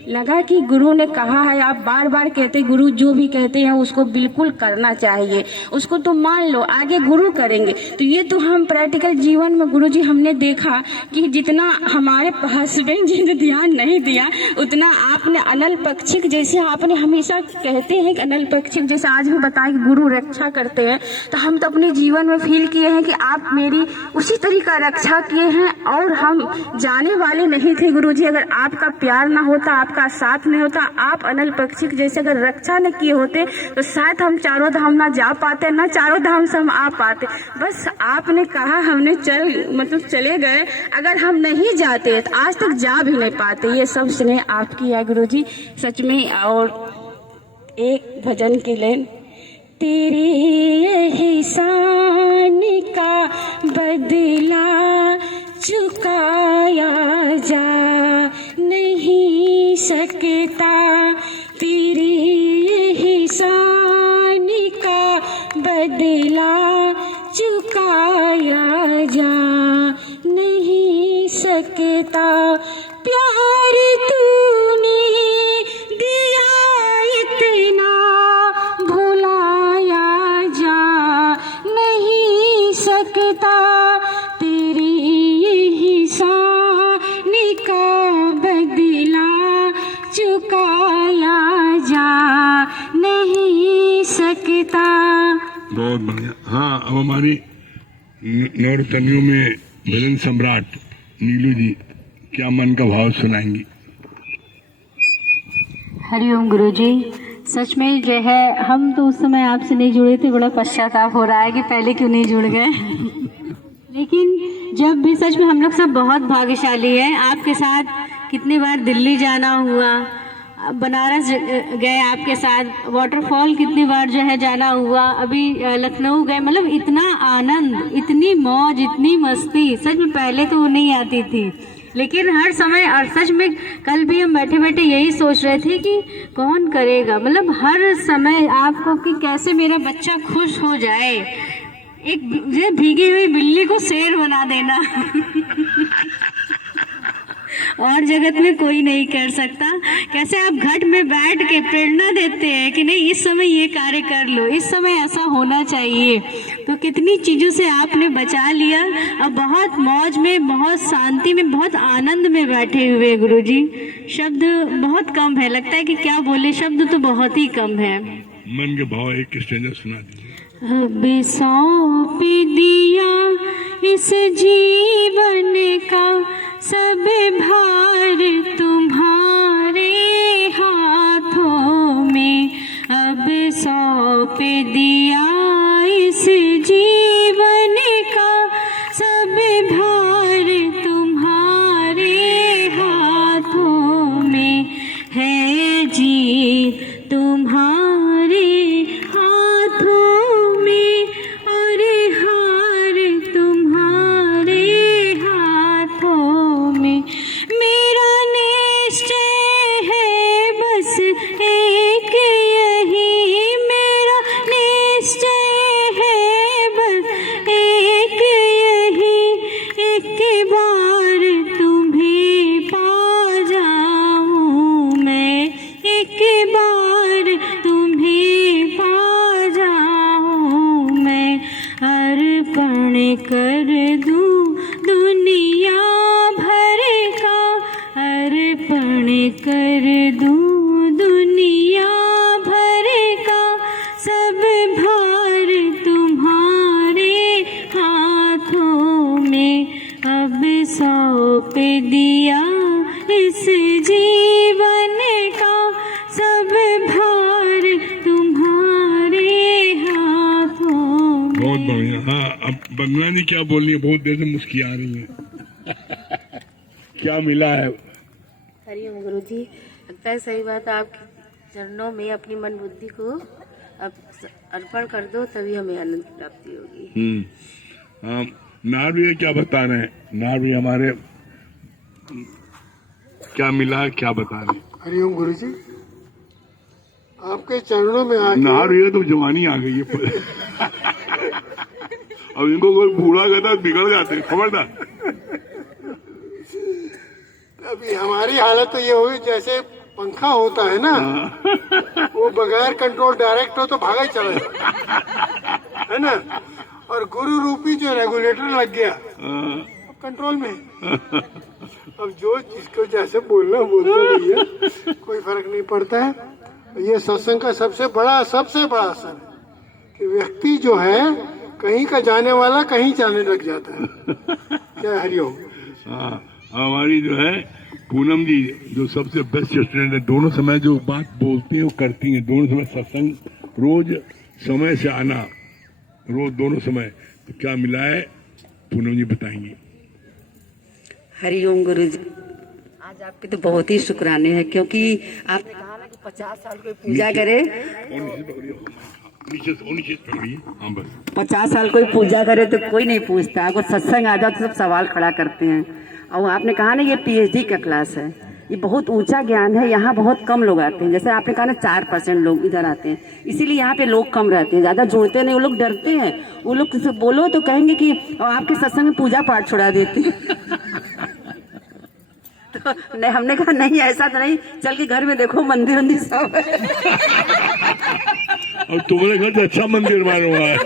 लगा कि गुरु ने कहा है, आप बार बार कहते गुरु जो भी कहते हैं उसको बिल्कुल करना चाहिए, उसको तो मान लो, आगे गुरु करेंगे। तो ये तो हम प्रैक्टिकल जीवन में गुरु जी हमने देखा कि जितना हमारे हस्बैंड जी ने ध्यान नहीं दिया उतना आपने अनल पक्षिक, जैसे आपने हमेशा कहते हैं कि अनल पक्षिक, जैसे आज भी बताया कि गुरु रक्षा करते हैं, तो हम तो अपने जीवन में फील किए हैं कि आप मेरी उसी तरीका रक्षा किए हैं। और हम जाने वाले नहीं थे गुरु जी, अगर आपका प्यार ना होता, आपका साथ नहीं होता, आप अनल पक्षिक जैसे अगर रक्षा न किए होते तो शायद हम चारों धाम ना जा पाते, ना चारों धाम से हम आ पाते। बस आपने कहा, हमने चले गए। अगर हम नहीं जाते तो आज तक जा भी नहीं पाते। ये सब स्नेह आपकी है गुरु जी, सच में। और एक भजन के लिए, तेरे एहसान का बदला चुकाया जा नहीं सकता, तेरे एहसान का बदला चुकाया जा नहीं सकता। प्यार तूने दिया इतना भुलाया जा नहीं सकता, तेरी एहसान का बदला चुकाया जा नहीं सकता। बहुत बढ़िया। हाँ, अब हमारी नवरतनियों में भजन सम्राट नीलू जी क्या मन का भाव सुनाएंगी। हरिओम गुरु जी, सच में जो है हम तो उस समय आपसे नहीं जुड़े थे, बड़ा पश्चाताप हो रहा है कि पहले क्यों नहीं जुड़ गए। लेकिन जब भी सच में हम लोग सब बहुत भाग्यशाली हैं, आपके साथ कितने बार दिल्ली जाना हुआ, बनारस गए आपके साथ, वाटरफॉल कितनी बार जो है जाना हुआ, अभी लखनऊ गए, मतलब इतना आनंद, इतनी मौज, इतनी मस्ती, सच में पहले तो वो नहीं आती थी। लेकिन हर समय, और सच में कल भी हम बैठे बैठे यही सोच रहे थे कि कौन करेगा, मतलब हर समय आपको कि कैसे मेरा बच्चा खुश हो जाए, एक भीगी हुई बिल्ली को शेर बना देना और जगत में कोई नहीं कर सकता। कैसे आप घट में बैठ के प्रेरणा देते हैं कि नहीं इस समय ये कार्य कर लो, इस समय ऐसा होना चाहिए। तो कितनी चीजों से आपने बचा लिया, अब बहुत मौज में, बहुत शांति में, बहुत आनंद में बैठे हुए गुरुजी। शब्द बहुत कम है, लगता है कि क्या बोले, शब्द तो बहुत ही कम है। मन के भाव एक स्टेंजा सुना दीजिए। अब सौंप दिया इस जीवन का सब भार तुम्हारे हाथों में, अब सौंप दिया इस जीवन का सब भार तुम्हारे हाथों में, है जीत तुम्हारे हाथों में और हार तुम्हारे हाथों में। मेरा निश्चय है बस एक यही, मेरा निश्चय है बस एक यही, एक बार तुम्हें पा जाऊं मैं, एक बार तुम्हें पा जाऊं मैं, अर्पण कर दूं दुनिया भर का, अर्पण कर दूं दुनिया भर का, सब भार तुम्हारे हाथों में, अब सौंप दिया इस जीवन का सब भार तुम्हारे हाथों में। बहुत बढ़िया। हाँ, अब बंदना जी क्या बोल रही है, बहुत देर से मुस्कुरा रही है क्या मिला है? हरिओम गुरु जी, लगता है सही बात, आपके चरणों में अपनी मन बुद्धि को अब अर्पण कर दो तभी हमें आनंद प्राप्ति होगी। नार भैया क्या बता रहे हैं? नार भैया हमारे क्या मिला, क्या बता रहे हैं? हरिओम गुरु जी, आपके चरणों में आके नार भैया तो जवानी आ गई है अब इनको कोई बूढ़ा कहता बिगड़ जाते हैं, खबरदार। अभी हमारी हालत तो ये हुई जैसे पंखा होता है ना, वो बगैर कंट्रोल डायरेक्ट हो तो भागा ही चला जाता है ना, और गुरु रूपी जो रेगुलेटर लग गया अब कंट्रोल में। अब जो जिसको जैसे बोलना बोलता भैया, कोई फर्क नहीं पड़ता है। ये सत्संग का सबसे बड़ा असर है कि व्यक्ति जो है कहीं का जाने वाला कहीं जाने लग जाता है। जय हरिओम। हमारी जो है पूनम जी जो सबसे बेस्ट स्टूडेंट है, दोनों समय जो बात बोलती हैं वो करती हैं, दोनों समय सत्संग, रोज समय से आना, रोज दोनों समय। तो क्या मिला है पूनम जी बताएंगी। हरिओम गुरु जी, आज आपके तो बहुत ही शुक्राने हैं, क्योंकि आपने कहा ना कि 50 साल कोई पूजा करे, 50 साल कोई पूजा करे तो कोई नहीं पूछता, अगर सत्संग आ जाओ तो सब सवाल खड़ा करते हैं। और आपने कहा ना ये PhD का क्लास है, ये बहुत ऊंचा ज्ञान है, यहाँ बहुत कम लोग आते हैं। जैसे आपने कहा ना 4% लोग इधर आते हैं, इसीलिए यहाँ पे लोग कम रहते हैं, ज्यादा जुड़ते नहीं, वो लोग डरते हैं। वो लोग किसी बोलो तो कहेंगे कि आपके सत्संग में पूजा पाठ छुड़ा देते हैं तो नहीं, हमने कहा नहीं ऐसा तो नहीं, चल के घर में देखो मंदिर वंदिर सब है और तुम्हारे घर तो अच्छा मंदिर बना हुआ है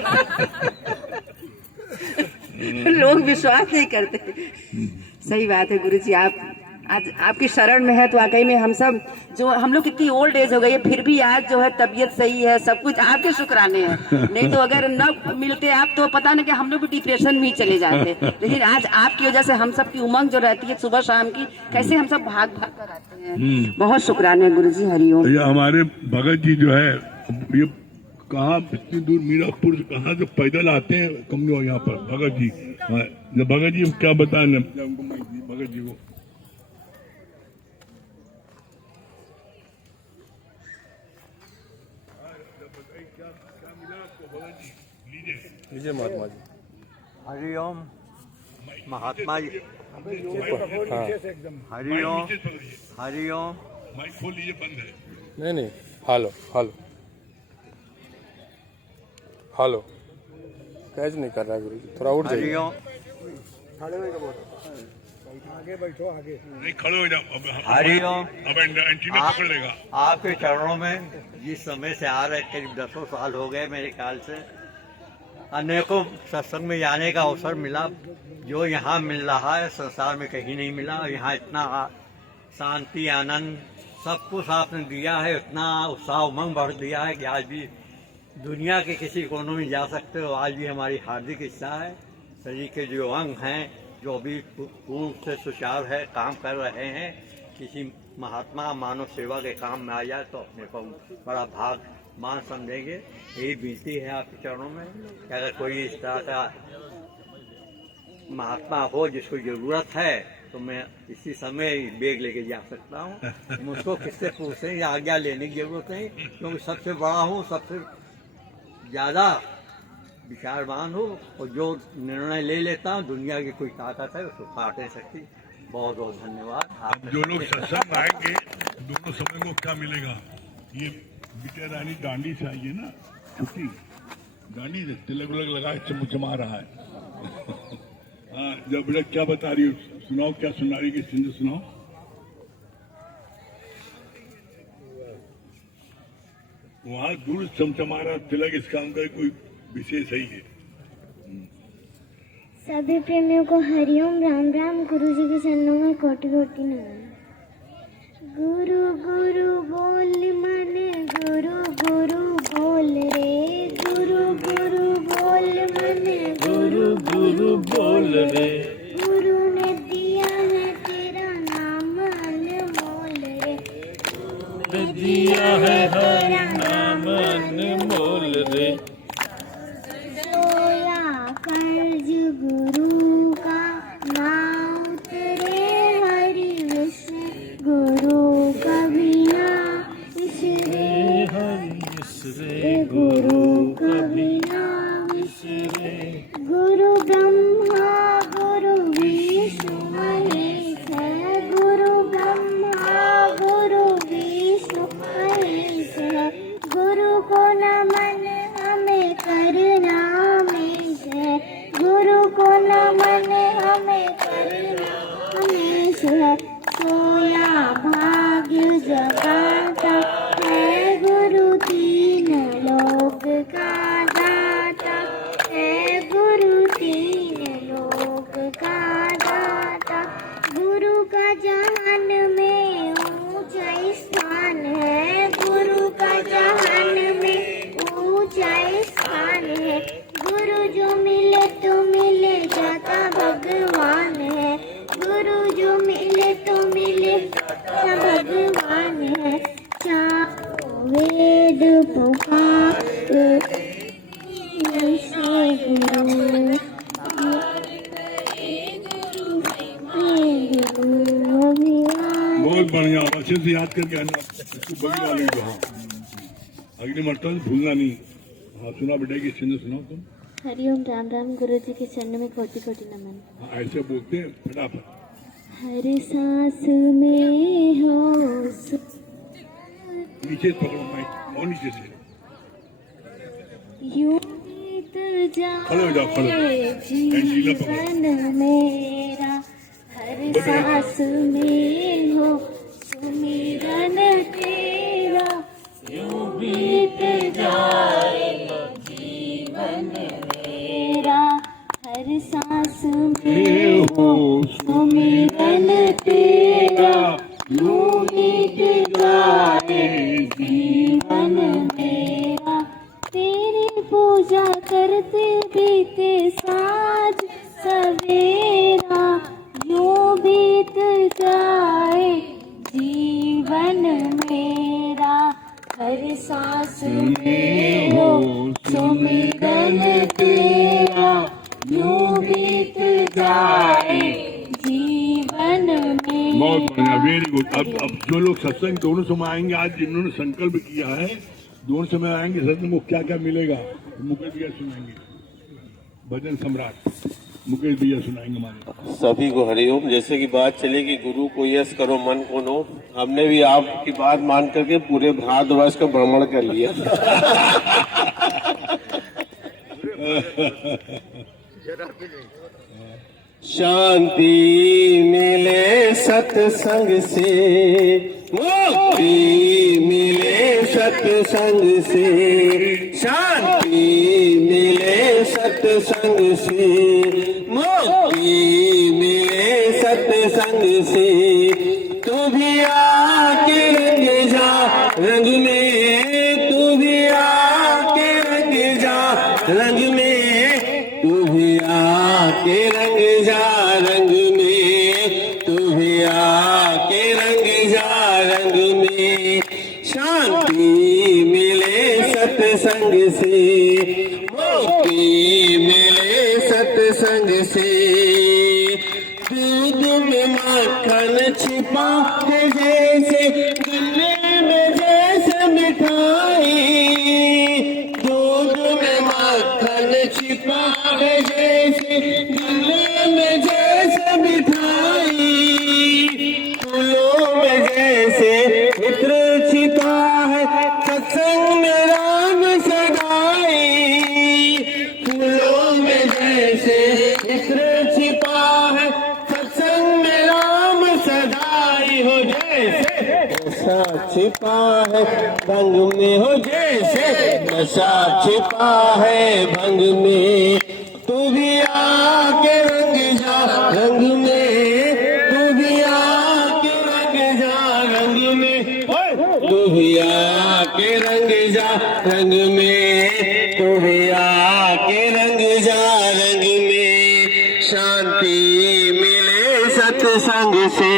लोग विश्वास नहीं करते। सही बात है गुरु जी, आप आज आपकी शरण में है तो वाकई में हम सब जो हम लोग कितनी ओल्ड एज हो गई है, फिर भी आज जो है तबीयत सही है, सब कुछ आपके शुक्राने हैं। नहीं तो अगर न मिलते आप तो पता नहीं कि हम लोग भी डिप्रेशन में ही चले जाते। लेकिन आज आपकी वजह से हम सब की उमंग जो रहती है सुबह शाम की, कैसे हम सब भाग भाग कर आते हैं। बहुत शुक्राने गुरु जी। हरिओम। हमारे भगत जी जो है ये कहाँ इतनी दूर मीरापुर से कहाँ से पैदल आते हैं कमजोर यहाँ पर भगत जी। भगत जी क्या बताएं भगत जी को। लीजिए महात्मा जी। हरिओम महात्मा जी। हरिओम हरिओम। माइक खोल लीजिए, बंद है। नहीं हालो हालो हालो, कैच नहीं कर रहा है गुरु जी, थोड़ा उठ जाइए। आगे बैठो, आगे नहीं खड़े हो जाओ। हरिओम। अब एंटीना पकड़ लेगा। आपके चरणों में जिस समय से आ रहे, करीब 10 साल हो गए मेरे ख्याल से, अनेकों सत्संग में जाने का अवसर मिला। जो यहाँ मिल रहा है संसार में कहीं नहीं मिला। यहाँ इतना शांति आनंद सब कुछ आपने दिया है, इतना उत्साह उमंग बढ़ दिया है कि आज भी दुनिया के किसी कोनों में जा सकते हो। आज भी हमारी हार्दिक इच्छा है, शरीर के जो अंग हैं जो भी पूर्ण से सुचारू है, काम कर रहे हैं, किसी महात्मा मानव सेवा के काम में आ जाए तो अपने को बड़ा भाग मान समझेंगे। यही विनती है आपके चरणों में कि अगर कोई इस तरह का महात्मा हो जिसको जरूरत है तो मैं इसी समय बैग लेके जा सकता हूँ। मुझको किससे पूछे या आज्ञा लेने की जरूरत नहीं, क्योंकि सबसे बड़ा हूँ, सबसे ज़्यादा विचारवान हूँ, और जो निर्णय ले लेता हूँ दुनिया की कोई ताकत है उसको काट नहीं सकती। बहुत बहुत धन्यवाद। जो लोग सत्संग आएंगे दोनों समय को क्या मिलेगा? ये बिटिया रानी डांडी से आई है ना, छुट्टी डांडी से तिलक उलक लगा के चमचमा रहा है हाँ, जब बेटा क्या बता रही हो, सुनाओ, क्या सुना रही है, सिंधु सुनाओ। वहाँ दूर चमचमा रहा तिलक, इस काम का कोई विशेष है ही है। सभी प्रेमियों को हरिओम, राम राम। गुरु जी के चरणों में कोटि कोटि नमन। गुरु गुरु बोल मन, गुरु गुरु बोल रे, गुरु गुरु बोल मन, गुरु गुरु बोल रे। गुरु ने दिया है तेरा नाम अनमोल रे, ने दिया है हरि नाम अनमोल रे। सोया कर्ज गुरु का ना उतरे, हरि विषय गुरु कभी ना विसरे। गुरु कभी ना बिसरे। गुरु ब्रह्मा गुरु विष्णु महेश है, गुरु ब्रह्मा गुरु विष्णु महेश है। गुरु को नमन हमें करना हमेश है, गुरु को नमन हमें करना हमेश है। सोया भाग्य जगाता है, गुरु तीन लोक का दाता है, गुरु तीन लोक का दाता। गुरु का जहान में ऊंचा स्थान है, गुरु का जहान में ऊंचा स्थान है। गुरु जो मिले तो मिले जाता भगवान है, गुरु जो मिले तो मिले जाता भगवान है। चारों वेद पुकारे ऐसे गुरु, बहुत बढ़िया, अच्छे से याद करके आना इसको बगी वाले को। हाँ, अगली मरतबा भूलना नहीं। हाँ सुना बेटा कि छंद सुनाओ तुम। हरिओम राम राम, गुरु जी के चरणों में कोटि कोटि नमन। हाँ, ऐसे बोलते हैं फटाफट। हर सांस में हो नीचे पकड़ो माइक और नीचे से यूं बीत खड़े हो जाओ, खड़े। जाए जीवन मेरा। हर सांस में हो सुमिरन तेरा, यूं बीत जाए जीवन मेरा। हर सांस में हो सुमिरन तेरा, यूं बीत जाए जीवन मेरा। तेरी पूजा करते बीते साँझ सवेरा, यूं बीत जाए जीवन मेरा। हर सांस में हो सुमिरन तेरा, यूं बीत जाए जीवन में। बहुत बढ़िया, वेरी गुड। अब जो लोग सत्संग दोनों समय आएंगे, आज जिन्होंने संकल्प किया है दोनों समय आएंगे, सत्संग को क्या क्या मिलेगा मुकेश भैया सुनाएंगे। भजन सम्राट मुकेश भैया सुनाएंगे हमारे सभी को हरिओम। जैसे कि बात चली कि गुरु को यश करो मन को नो, हमने भी आपकी बात मान करके पूरे भारतवर्ष का भ्रमण कर लिया। शांति मिले सत्संग से, मुक्ति मिले सत्संग से। शांति मिले सत्संग से, मुक्ति मिले सत्संग से। तू भी आके रंग जा रंग में, तू भी आके रंग जा रंग में, तू भी आके रंग जा रंग में, तू भी आके रंग जा रंग में। शांति मिले सत्संग से, मुक्ति मिले सत्संग से। दूध में माखन छिपा है जैसे, गले में जैसे मिठाई। दूध में माखन छिपा है जैसे, गले में जैसे मिठाई। फूलों में जैसे इत्र छिपा है, सत्संग में राम सदाई। फूलों में जैसे इत्र छिपा है, सत्संग में राम सदाई। हो जैसे नशा छिपा है भंग में, हो जैसे नशा छिपा है भंग में। तू भी आके रंग जा रंग में, तू भी आके रंग जा रंग में। तू भी आके रंग जा रंग में, तू भी आके रंग जा रंग में। शांति मिले सत्संग से,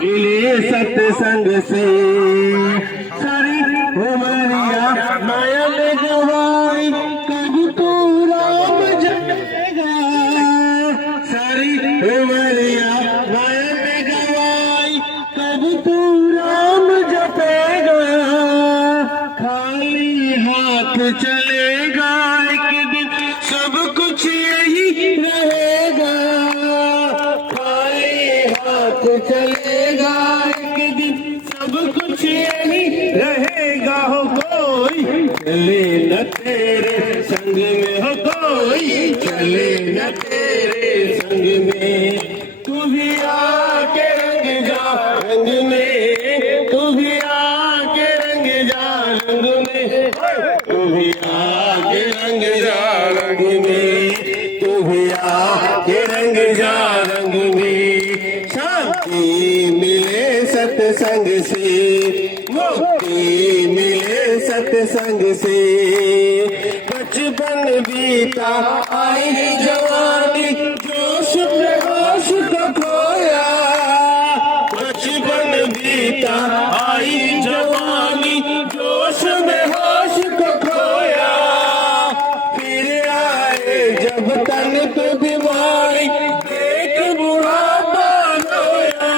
मिले सत्संग से। सारी उमरिया माया में गवाई, कब तू राम जपेगा। सारी उमरिया माया में गवाई, कब तू राम जपेगा। खा चलेगा एक दिन सब कुछ यही रहेगा, खाली हाथ चलेगा एक दिन सब कुछ यही रहेगा। हो कोई चले न तेरे संग में, हो कोई चले न तेरे संग में, तू भी आके रंग जा रंग में, तू भी आके रंग जा रंग में, तू भी आके रंग जा रंग में, तू भी आके रंग जा रंग में। शांति मिले सत्संग से, मुक्ति मिले सत्संग से, बचपन बीता आई जवानी जोश में होश को खोया, बचपन बीता आई जवानी जोश में होश को खोया, फिर आए जब तन पे बीमारी देख बुढ़ापा रोया,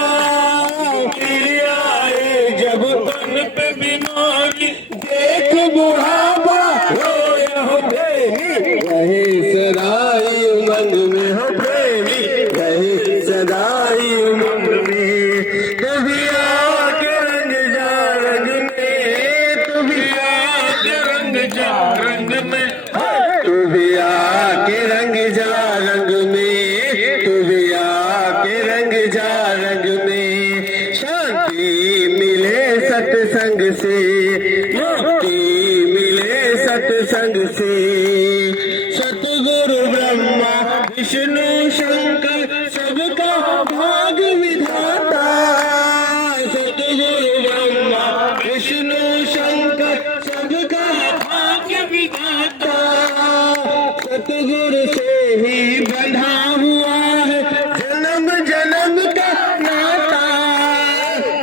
फिर आए जब तन पे बीमारी देख बुढ़ापा रोया। हो प्रेमी रहे सदाई उमंग में, हो प्रेमी रहे सदाई उमंग में, तू भी आके रंग जा रंग में, तू भी आके रंग जा रंग में, तू भी आके रंग जा रंग में, तू भी आके रंग जा रंग में। शांति मिले सत्संग से, मुक्ति मिले सत्संग से, सतगुरु ब्रह्मा विष्णु शंकर सबका भाग विधाता, सतगुरु ब्रह्मा विष्णु शंकर सबका भाग विधाता, सतगुरु से ही बंधा हुआ है जन्म जन्म का नाता,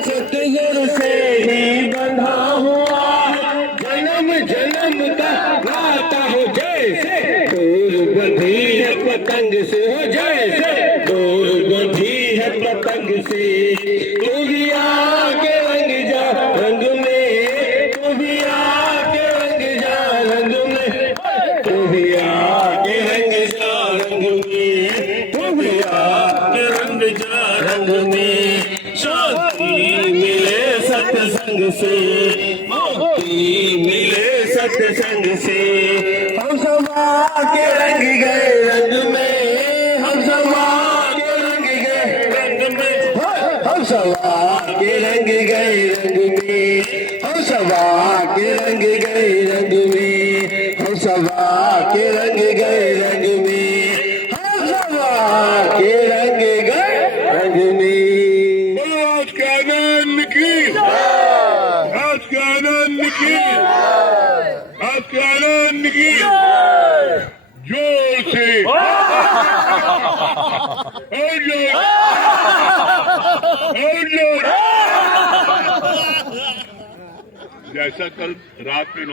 सतगुरु से ही बंधा हुआ है जन्म जन्म का नाता। हो जैसे दूर बंधी है पतंग से, हो जैसे दूर बंधी है पतंग से, तू भी आके रंग जा रंग में, तू भी आके रंग जा रंग में, तू भी आके रंग जा रंग में, तू भी आके रंग जा रंग में। शांति मिले सत्संग से, मुक्ति मिले सत्संग से, हम सब आके रंग गए रंग में, हम सब आके रंग गए रंग में, हम सब आके रंग गए रंग में, हम सब आके रंग गए रंग में, हम सब आके रंग गए रंग में, हम सब आके रंग गए रंग में। आज के आनंद की, आज के आनंद की, आज के आनंद की, जोर से और जोर, और जोर। जैसा कल रात में